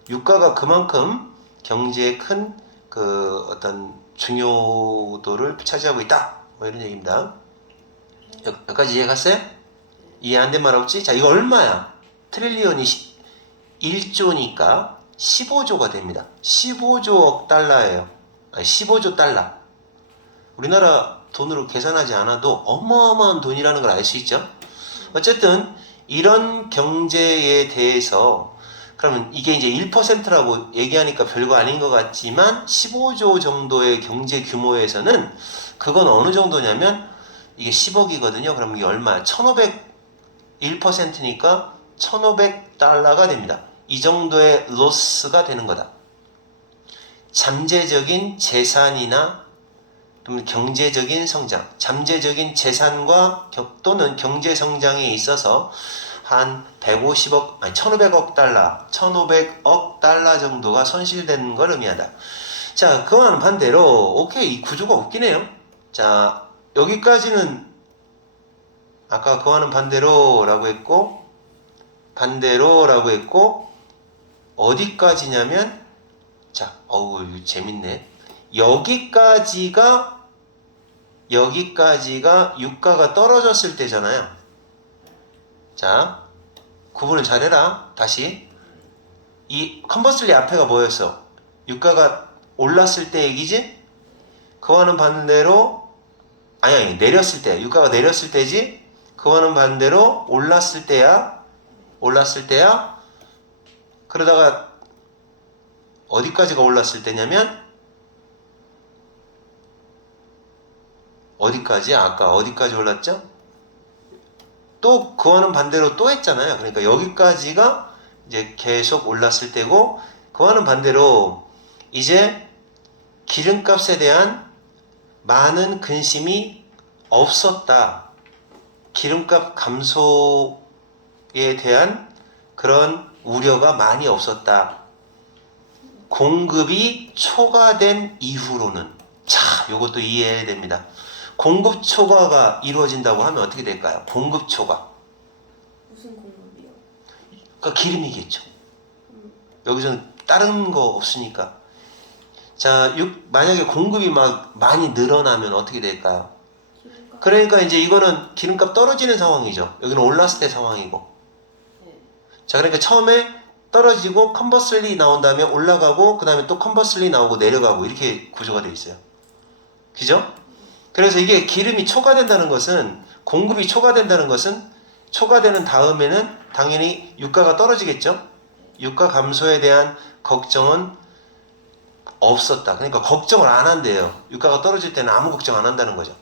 유가가 그만큼 경제에 큰 그 어떤 중요도를 차지하고 있다. 뭐 이런 얘기입니다. 여기까지 이해 갔어요? 이해 안 된 말 없지? 자, 이거 얼마야? 트릴리언이 1조니까 15조가 됩니다. 15조억 달러예요. 15조 달러. 우리나라 돈으로 계산하지 않아도 어마어마한 돈이라는 걸 알 수 있죠. 어쨌든 이런 경제에 대해서 그러면 이게 이제 1%라고 얘기하니까 별거 아닌 것 같지만 15조 정도의 경제 규모에서는 그건 어느 정도냐면 이게 10억이거든요. 그럼 이게 얼마야? 1,500%니까 1,500달러가 됩니다. 이 정도의 로스가 되는 거다. 잠재적인 재산이나 또는 경제적인 성장, 잠재적인 재산과 또는 경제 성장에 있어서 한 150억, 아니 1,500억 달러, 1,500억 달러 정도가 손실되는 걸 의미한다. 자, 그와는 반대로 오케이, 이 구조가 웃기네요. 자, 여기까지는 아까 그와는 반대로라고 했고 반대로라고 했고 어디까지냐면 자, 어우 이거 재밌네. 여기까지가 유가가 떨어졌을 때잖아요. 자, 구분을 잘해라. 다시 이 컨버슬리 앞에가 뭐였어? 유가가 올랐을 때 얘기지? 그와는 반대로 아니 내렸을 때 유가가 내렸을 때지? 그와는 반대로 올랐을 때야. 그러다가 어디까지가 올랐을 때냐면 어디까지? 아까 어디까지 올랐죠? 또 그와는 반대로 또 했잖아요. 그러니까 여기까지가 이제 계속 올랐을 때고 그와는 반대로 이제 기름값에 대한 많은 근심이 없었다. 기름값 감소에 대한 그런 우려가 많이 없었다. 공급이 초과된 이후로는 자, 이것도 이해해야 됩니다. 공급 초과가 이루어진다고 하면 어떻게 될까요? 공급 초과. 무슨 공급이요? 그러니까 기름이겠죠. 여기서는 다른 거 없으니까. 자, 만약에 공급이 막 많이 늘어나면 어떻게 될까요? 기름값. 그러니까 이제 이거는 기름값 떨어지는 상황이죠. 여기는 올랐을 때 상황이고. 네. 자, 그러니까 처음에 떨어지고 컨버슬리 나온 다음에 올라가고 그 다음에 또 컨버슬리 나오고 내려가고 이렇게 구조가 되어 있어요. 그죠? 그래서 이게 기름이 초과된다는 것은 공급이 초과된다는 것은 초과되는 다음에는 당연히 유가가 떨어지겠죠. 유가 감소에 대한 걱정은 없었다. 그러니까 걱정을 안 한대요. 유가가 떨어질 때는 아무 걱정 안 한다는 거죠.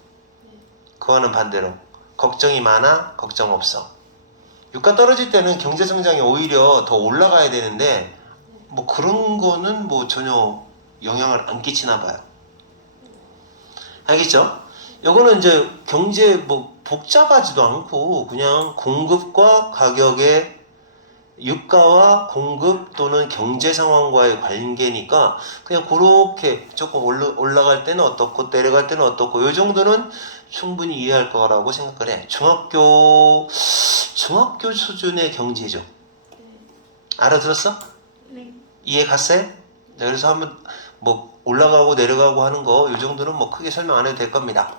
그와는 반대로 걱정이 많아, 걱정 없어. 유가 떨어질 때는 경제 성장이 오히려 더 올라가야 되는데 뭐 그런 거는 뭐 전혀 영향을 안 끼치나 봐요. 알겠죠? 요거는 이제 경제 뭐 복잡하지도 않고 그냥 공급과 가격의 유가와 공급 또는 경제 상황과의 관계니까 그냥 그렇게 조금 올라갈 때는 어떻고 내려갈 때는 어떻고 요 정도는 충분히 이해할 거라고 생각을 해. 중학교 수준의 경제죠. 알아들었어? 네. 이해 갔어요? 네, 그래서 한번 뭐 올라가고 내려가고 하는 거 요 정도는 뭐 크게 설명 안 해도 될 겁니다.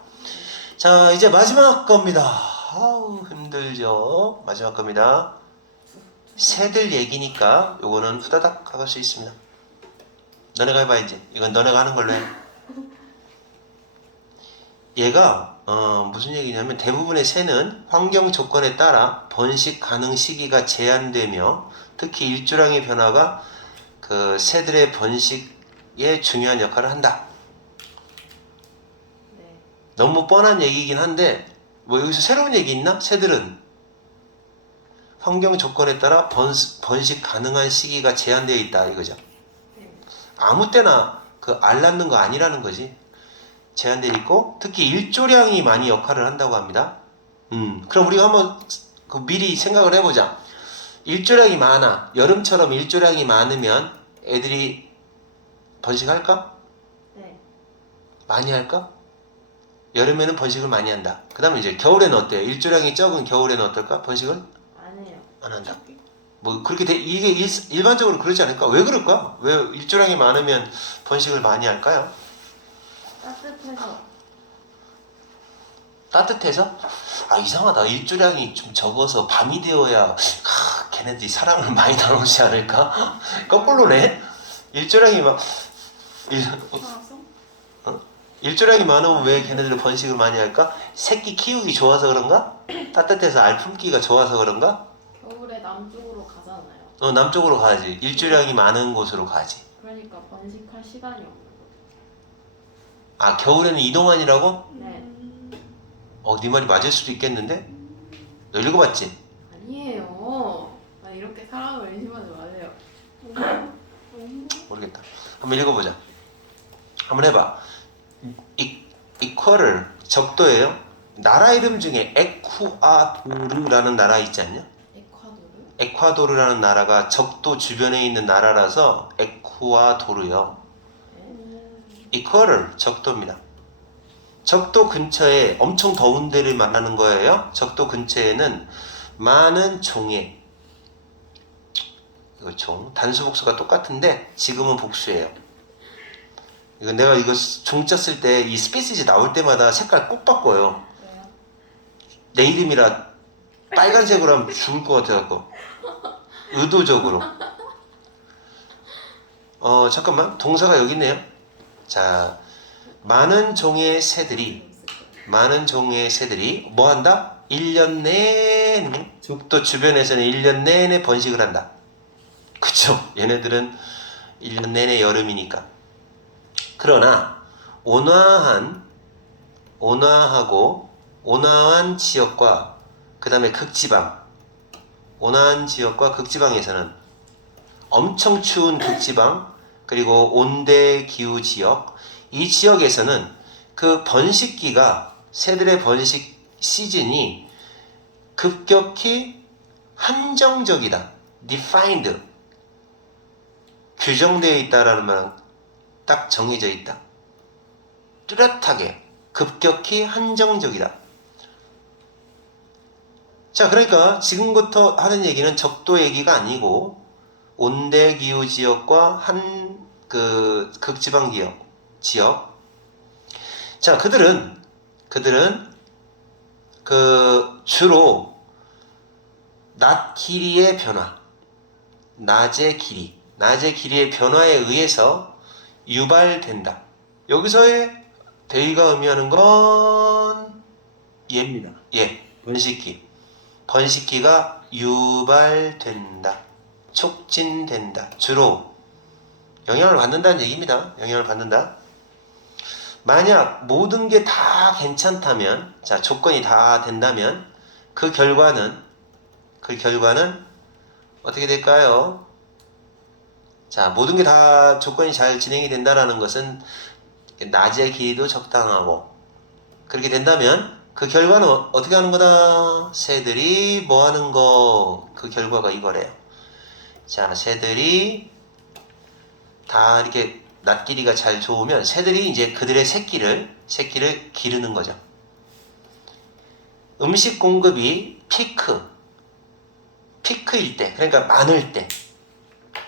자, 이제 마지막 겁니다. 아우 힘들죠. 마지막 겁니다. 새들 얘기니까 요거는 후다닥 할 수 있습니다. 너네가 해봐 이제. 이건 너네가 하는 걸로 해. 얘가 무슨 얘기냐면 대부분의 새는 환경 조건에 따라 번식 가능 시기가 제한되며 특히 일조량의 변화가 그 새들의 번식에 중요한 역할을 한다. 네. 너무 뻔한 얘기이긴 한데 뭐 여기서 새로운 얘기 있나? 새들은 환경 조건에 따라 번식 가능한 시기가 제한되어 있다 이거죠. 네. 아무 때나 그 알 낳는 거 아니라는 거지. 제한되어 있고 특히 일조량이 많이 역할을 한다고 합니다. 그럼 우리가 한번 그 미리 생각을 해보자. 일조량이 많아. 여름처럼 일조량이 많으면 애들이 번식할까? 네. 많이 할까? 여름에는 번식을 많이 한다. 그 다음에 이제 겨울에는 어때요? 일조량이 적은 겨울에는 어떨까? 번식을 안 해요. 안 한다. 뭐 그렇게 이게 일반적으로 그러지 않을까? 왜 그럴까? 왜 일조량이 많으면 번식을 많이 할까요? 따뜻해서. 따뜻해서? 아 이상하다. 일조량이 좀 적어서 밤이 되어야 걔네들이 사랑을 많이 나누지 않을까? 거꾸로네. 일조량이 막 사서? 일조량이 많으면 왜 걔네들이 번식을 많이 할까? 새끼 키우기 좋아서 그런가? 따뜻해서 알 품기가 좋아서 그런가? 남쪽으로 가잖아요. 남쪽으로 가지. 일조량이 많은 곳으로 가지. 그러니까 번식할 시간이 없는 거죠. 아, 겨울에는 이동안이라고? 네. 네 말이 맞을 수도 있겠는데? 너 읽어봤지? 아니에요. 아, 이렇게 사람을 의심하지 마세요. 모르겠다. 한번 읽어보자. 한번 해봐. 이퀄을 적도예요. 나라 이름 중에 에쿠아도르라는 나라 있지 않냐? 에콰도르? 에콰도르라는 나라가 적도 주변에 있는 나라라서 에쿠아도르요. 이퀄을 적도입니다. 적도 근처에 엄청 더운 데를 말하는 거예요. 적도 근처에는 많은 종의, 이거 종 단수 복수가 똑같은데 지금은 복수예요. 이거 내가 이거 종자 쓸 때 이 스피시지 나올 때마다 색깔 꼭 바꿔요. 왜요? 내 이름이라 빨간색으로 하면 죽을 것 같아갖고 의도적으로. 잠깐만, 동사가 여기 있네요. 자, 많은 종의 새들이 뭐 한다? 1년 내내 적도 주변에서는 1년 내내 번식을 한다. 그쵸? 얘네들은 1년 내내 여름이니까. 그러나 온화한 지역과 그 다음에 온화한 지역과 극지방에서는 엄청 추운 극지방 그리고 온대 기후 지역, 이 지역에서는 그 번식기가, 새들의 번식 시즌이 급격히 한정적이다. defined, 규정되어 있다라는 말은 딱 정해져 있다. 뚜렷하게 급격히 한정적이다. 자, 그러니까 지금부터 하는 얘기는 적도 얘기가 아니고 온대 기후 지역과 극지방 지역. 자, 그들은 주로 낮의 길이의 변화에 의해서 유발된다. 여기서의 대의가 의미하는 건 얘입니다. 번식기가 유발된다, 촉진된다. 주로 영향을 받는다는 얘기입니다. 영향을 받는다. 만약 모든 게 다 괜찮다면, 자, 조건이 다 된다면 그 결과는 어떻게 될까요? 자, 모든 게 다 조건이 잘 진행이 된다라는 것은 낮의 길이도 적당하고, 그렇게 된다면 그 결과는 어떻게 하는 거다? 새들이 뭐 하는 거? 그 결과가 이거래요. 자, 새들이 다 이렇게 낮 길이가 잘 좋으면 새들이 이제 그들의 새끼를 기르는 거죠. 음식 공급이 피크일 때, 그러니까 많을 때,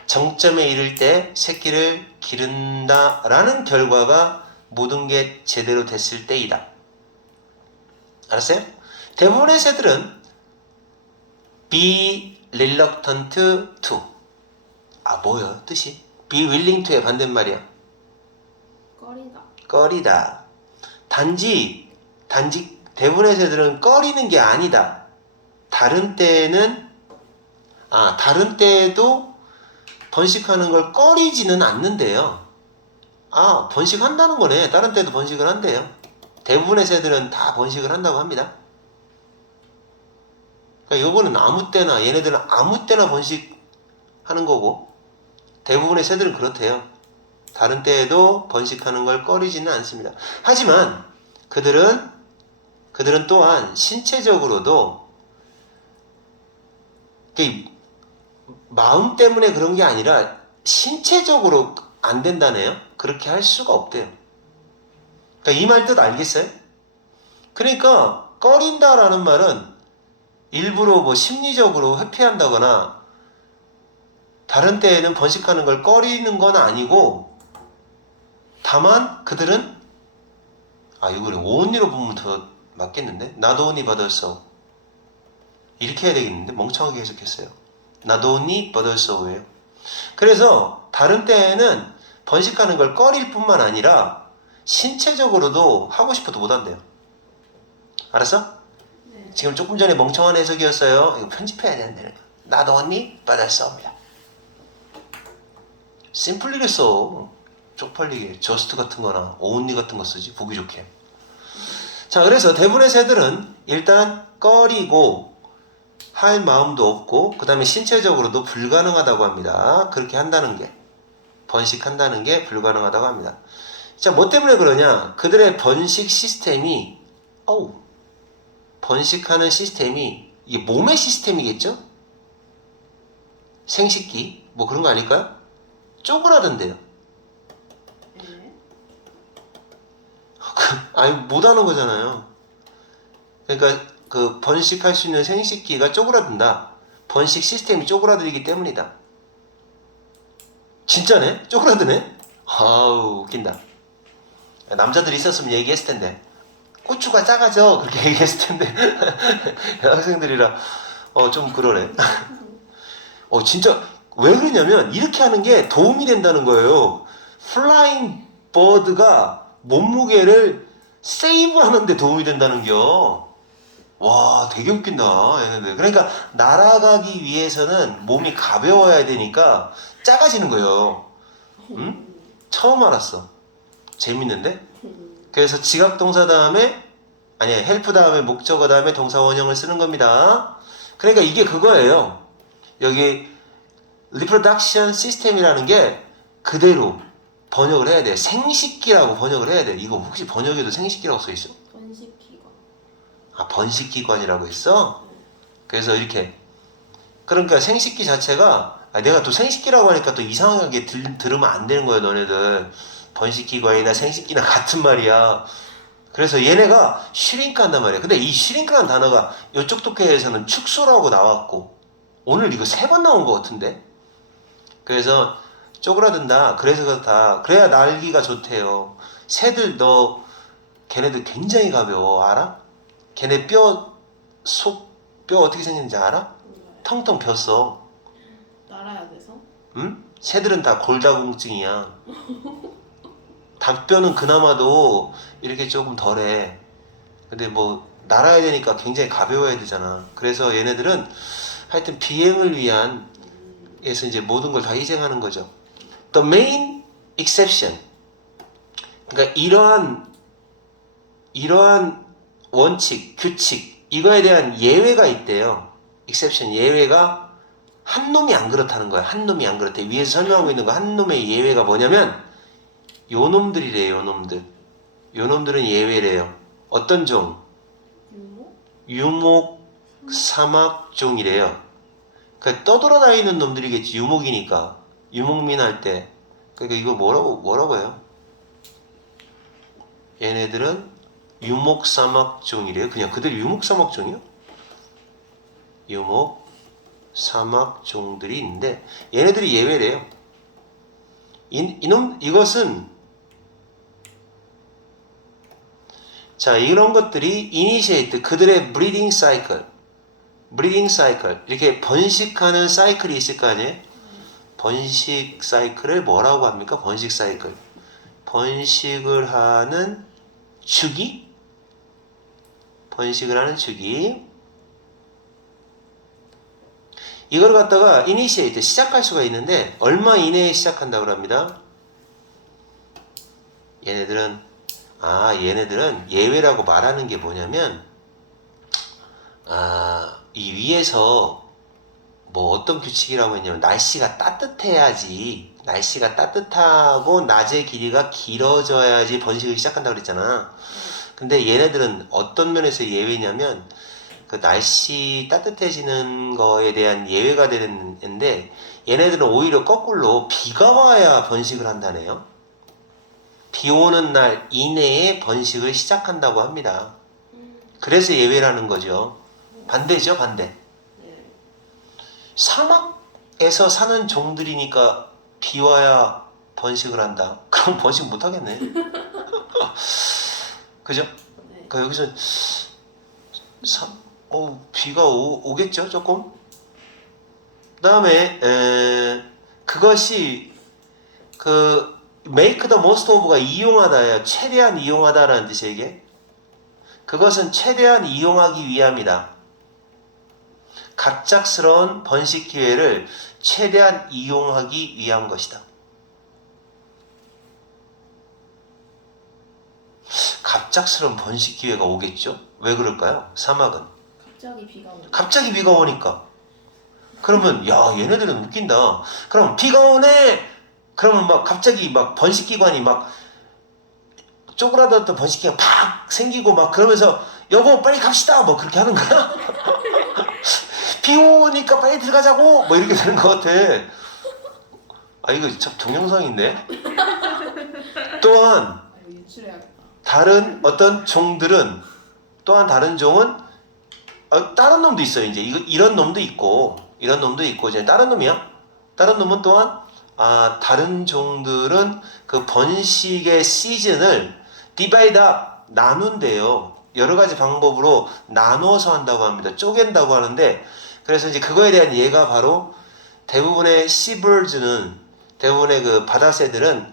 정점에 이를 때 새끼를 기른다라는 결과가 모든 게 제대로 됐을 때이다. 알았어요? 대부분의 새들은 be reluctant to. 뭐야 뜻이? be willing to의 반대말이야. 꺼리다. 단지 대부분의 새들은 꺼리는 게 아니다. 다른 때에도 번식하는 걸 꺼리지는 않는데요. 번식한다는 거네. 다른 때도 번식을 한대요. 대부분의 새들은 다 번식을 한다고 합니다. 그러니까 요거는 얘네들은 아무 때나 번식하는 거고, 대부분의 새들은 그렇대요. 다른 때에도 번식하는 걸 꺼리지는 않습니다. 하지만 그들은 또한 신체적으로도 마음 때문에 그런 게 아니라 신체적으로 안 된다네요. 그렇게 할 수가 없대요. 그러니까 이 말 뜻 알겠어요? 그러니까 꺼린다라는 말은 일부러 뭐 심리적으로 회피한다거나 다른 때에는 번식하는 걸 꺼리는 건 아니고, 다만 그들은 이거를 오언니로 보면 더 맞겠는데? Not only but also 이렇게 해야 되겠는데? 멍청하게 해석했어요. Not only but also예요. 그래서 다른 때에는 번식하는 걸 꺼릴 뿐만 아니라 신체적으로도 하고 싶어도 못한대요. 알았어? 네. 지금 조금 전에 멍청한 해석이었어요. 이거 편집해야 되는데. 나도 언니 받을 수 없냐. 심플리를 써. 쪽팔리게 저스트 같은 거나 only 같은 거 쓰지 보기 좋게. 자, 그래서 대부분의 새들은 일단 꺼리고 할 마음도 없고 그 다음에 신체적으로도 불가능하다고 합니다. 그렇게 한다는 게, 번식한다는 게 불가능하다고 합니다. 자, 뭐 때문에 그러냐? 그들의 번식 시스템이 번식하는 시스템이 이게 몸의 시스템이겠죠? 생식기 뭐 그런 거 아닐까요? 쪼그라든대요. 네. 아니 못하는 거잖아요. 그러니까 그 번식할 수 있는 생식기가 쪼그라든다. 번식 시스템이 쪼그라들기 때문이다. 진짜네? 쪼그라드네? 아우 웃긴다. 남자들이 있었으면 얘기했을 텐데 고추가 작아져 그렇게 얘기했을 텐데 학생들이라 좀 그러네. 진짜 왜 그러냐면 이렇게 하는 게 도움이 된다는 거예요. 플라잉 버드가 몸무게를 세이브 하는데 도움이 된다는겨. 와 되게 웃긴다 얘네들. 그러니까 날아가기 위해서는 몸이 가벼워야 되니까 작아지는 거예요. 응? 처음 알았어. 재밌는데? 그래서 지각 동사 다음에 헬프 다음에 목적어 다음에 동사 원형을 쓰는 겁니다. 그러니까 이게 그거예요. 여기 reproduction system이라는 게 그대로 번역을 해야 돼. 생식기라고 번역을 해야 돼. 이거 혹시 번역에도 생식기라고 써 있어? 번식기관. 아, 번식기관이라고 했어? 그래서 이렇게. 그러니까 생식기 자체가, 내가 또 생식기라고 하니까 또 이상하게 들으면 안 되는 거야, 너네들. 번식기관이나 생식기나 같은 말이야. 그래서 얘네가 슈링크 한단 말이야. 근데 이 슈링크라는 단어가 이쪽 독해에서는 축소라고 나왔고, 오늘 이거 3번 나온 것 같은데? 그래서 쪼그라든다. 그래서 그렇다. 그래야 날기가 좋대요. 새들 걔네들 굉장히 가벼워. 알아? 걔네 뼈 어떻게 생겼는지 알아? 몰라요. 텅텅 폈어. 날아야 돼서? 응? 새들은 다 골다공증이야. 닭뼈는 그나마도 이렇게 조금 덜해. 근데 뭐 날아야 되니까 굉장히 가벼워야 되잖아. 그래서 얘네들은 하여튼 비행을 위한 에서 이제 모든 걸 다 희생하는 거죠. The main exception. 그러니까 이러한 원칙, 규칙 이거에 대한 예외가 있대요. exception 예외가 한 놈이 안 그렇다는 거야. 한 놈이 안 그렇대. 위에서 설명하고 있는 거 한 놈의 예외가 뭐냐면 요 놈들이래요. 요 놈들. 요 놈들은 예외래요. 어떤 종? 유목 사막종이래요. 그러니까 떠돌아다니는 놈들이겠지. 유목이니까. 유목민 할 때. 그러니까 이거 뭐라고 해요? 얘네들은 유목사막종이래요. 그냥 그들 유목사막종이요? 유목사막종들이 있는데 얘네들이 예외래요. 이것은 자 이런 것들이 initiate 그들의 breeding cycle 이렇게 번식하는 사이클이 있을 거 아니에요? 번식 사이클을 뭐라고 합니까? 번식 사이클. 번식을 하는 주기? 번식을 하는 주기. 이걸 갖다가 initiate 시작할 수가 있는데 얼마 이내에 시작한다고 합니다. 얘네들은 예외라고 말하는 게 뭐냐면 이 위에서 뭐 어떤 규칙이라고 했냐면 날씨가 따뜻해야지 날씨가 따뜻하고 낮의 길이가 길어져야지 번식을 시작한다고 그랬잖아. 근데 얘네들은 어떤 면에서 예외냐면 그 날씨 따뜻해지는 거에 대한 예외가 되는데 얘네들은 오히려 거꾸로 비가 와야 번식을 한다네요. 비 오는 날 이내에 번식을 시작한다고 합니다. 그래서 예외라는 거죠. 반대죠, 반대. 네. 사막에서 사는 종들이니까 비 와야 번식을 한다. 그럼 번식 못 하겠네. 그죠? 네. 그러니까 여기서 비가 오겠죠, 조금. 그다음에 그것이 그 make the most of가 이용하다예요. 최대한 이용하다라는 뜻이에요, 이게. 그것은 최대한 이용하기 위함이다. 갑작스러운 번식 기회를 최대한 이용하기 위한 것이다. 갑작스러운 번식 기회가 오겠죠? 왜 그럴까요? 사막은 갑자기 비가 오는. 갑자기 비가 오니까. 그러면 야 얘네들은 웃긴다. 그럼 비가 오네. 그러면 막 갑자기 막 번식 기관이 막 쪼그라들었던 번식 기관 팍 생기고 막 그러면서 여보 빨리 갑시다 뭐 그렇게 하는 거야? 비 오니까 빨리 들어가자고 뭐 이렇게 되는 것 같아. 아 이거 참 동영상인데. 또한 아, 이거 유출해야겠다. 다른 어떤 종들은 또한 다른 종은 다른 놈도 있어요. 이제 이런 놈도 있고 이런 놈도 있고 이제 다른 놈이야. 다른 놈은 또한 다른 종들은 그 번식의 시즌을 디바이드 나눈대요. 여러 가지 방법으로 나누어서 한다고 합니다. 쪼갠다고 하는데 그래서 이제 그거에 대한 예가 바로 대부분의 시버즈는 대부분의 그 바다새들은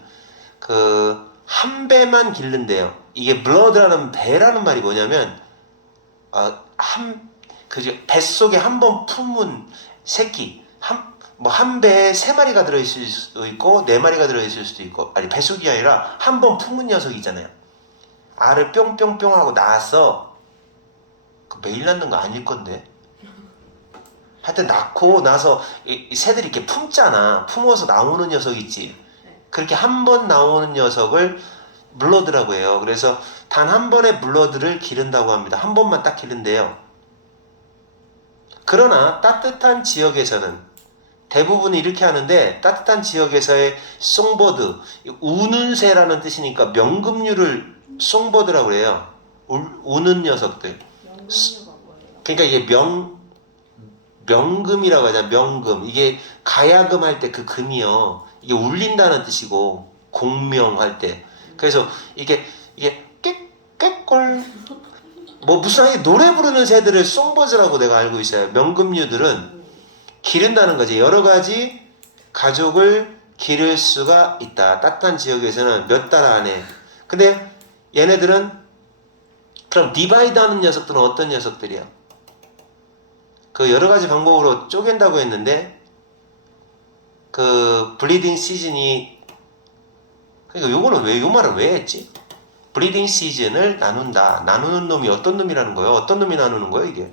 그 한 배만 기른대요. 이게 블러드라는 배라는 말이 뭐냐면 그죠 뱃속에 한 번 품은 새끼 한 배에 3마리가 들어있을 수도 있고 4마리가 들어있을 수도 있고 아니 뱃속이 아니라 한 번 품은 녀석이 있잖아요. 알을 뿅뿅뿅 하고 낳아서 매일 낳는 거 아닐 건데 하여튼 낳고 나서 이 새들이 이렇게 품잖아. 품어서 나오는 녀석 있지. 그렇게 한 번 나오는 녀석을 블러드라고 해요. 그래서 단 한 번의 블러드를 기른다고 합니다. 한 번만 딱 기른대요. 그러나 따뜻한 지역에서는 대부분 이렇게 하는데 따뜻한 지역에서의 송버드, 우는 새라는 뜻이니까 명금류를 송버드라고 그래요. 우는 녀석들. 연금류가 뭐예요? 그러니까 이게 명금이라고 하잖아. 명금. 이게 가야금 할 때 그 금이요. 이게 울린다는 뜻이고 공명할 때. 그래서 이게 깨꼴 뭐 무슨 노래 부르는 새들을 송버즈라고 내가 알고 있어요. 명금류들은 기른다는 거지. 여러 가지 가족을 기를 수가 있다. 따뜻한 지역에서는 몇 달 안에. 근데 얘네들은 그럼 디바이드 하는 녀석들은 어떤 녀석들이야? 그 여러 가지 방법으로 쪼갠다고 했는데 그 블리딩 시즌이 그러니까 요거는 왜 요 말을 왜 했지? 블리딩 시즌을 나눈다. 나누는 놈이 어떤 놈이라는 거예요? 어떤 놈이 나누는 거예요, 이게?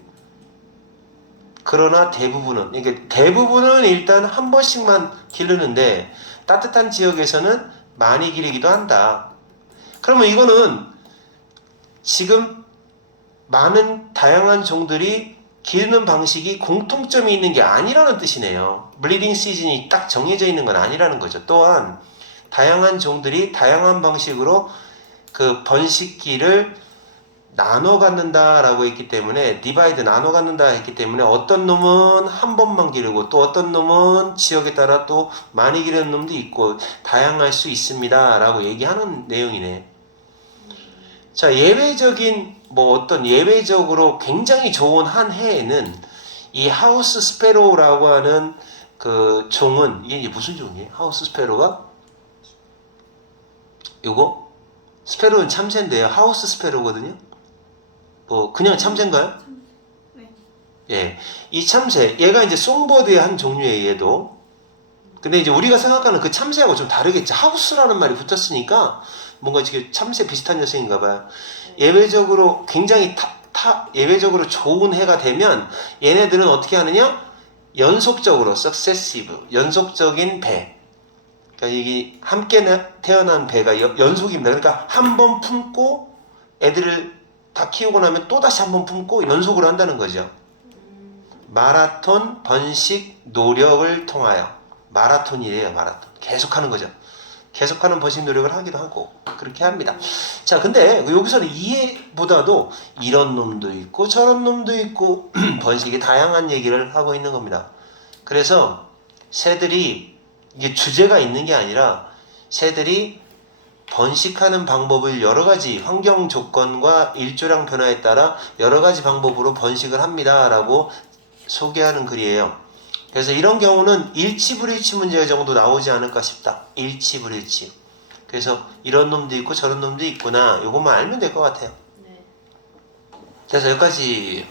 그러나 대부분은 이게 대부분은 일단 한 번씩만 기르는데 따뜻한 지역에서는 많이 기르기도 한다. 그러면 이거는 지금 많은 다양한 종들이 기르는 방식이 공통점이 있는 게 아니라는 뜻이네요. 블리딩 시즌이 딱 정해져 있는 건 아니라는 거죠. 또한 다양한 종들이 다양한 방식으로 그 번식기를 나눠 갖는다라고 했기 때문에 디바이드 나눠 갖는다 했기 때문에 어떤 놈은 한 번만 기르고 또 어떤 놈은 지역에 따라 또 많이 기르는 놈도 있고 다양할 수 있습니다 라고 얘기하는 내용이네. 자, 예외적인 어떤 예외적으로 굉장히 좋은 한 해에는 이 하우스 스페로우라고 하는 그 종은 이게 무슨 종이에요? 하우스 스페로가? 요거? 스페로우는 참새인데요. 하우스 스페로우거든요. 그냥 참새인가요? 네. 예. 이 참새, 얘가 이제 송버드의 한 종류예요, 얘도. 근데 이제 우리가 생각하는 그 참새하고 좀 다르겠죠. 하우스라는 말이 붙었으니까 뭔가 지금 참새 비슷한 녀석인가 봐요. 예외적으로 굉장히 예외적으로 좋은 해가 되면 얘네들은 어떻게 하느냐? 연속적으로 successive, 연속적인 배. 그러니까 이게 함께 태어난 배가 연속입니다. 그러니까 한 번 품고 애들을 다 키우고 나면 또 다시 한 번 품고 연속으로 한다는 거죠. 마라톤 번식 노력을 통하여 마라톤이래요. 마라톤 계속하는 거죠. 계속하는 번식 노력을 하기도 하고 그렇게 합니다. 자, 근데 여기서는 이해보다도 이런 놈도 있고 저런 놈도 있고 번식이 다양한 얘기를 하고 있는 겁니다. 그래서 새들이 이게 주제가 있는 게 아니라 새들이 번식하는 방법을 여러 가지 환경 조건과 일조량 변화에 따라 여러 가지 방법으로 번식을 합니다라고 소개하는 글이에요. 그래서 이런 경우는 일치불일치 문제 정도 나오지 않을까 싶다. 일치불일치. 그래서 이런 놈도 있고 저런 놈도 있구나. 요것만 알면 될 것 같아요. 네. 그래서 여기까지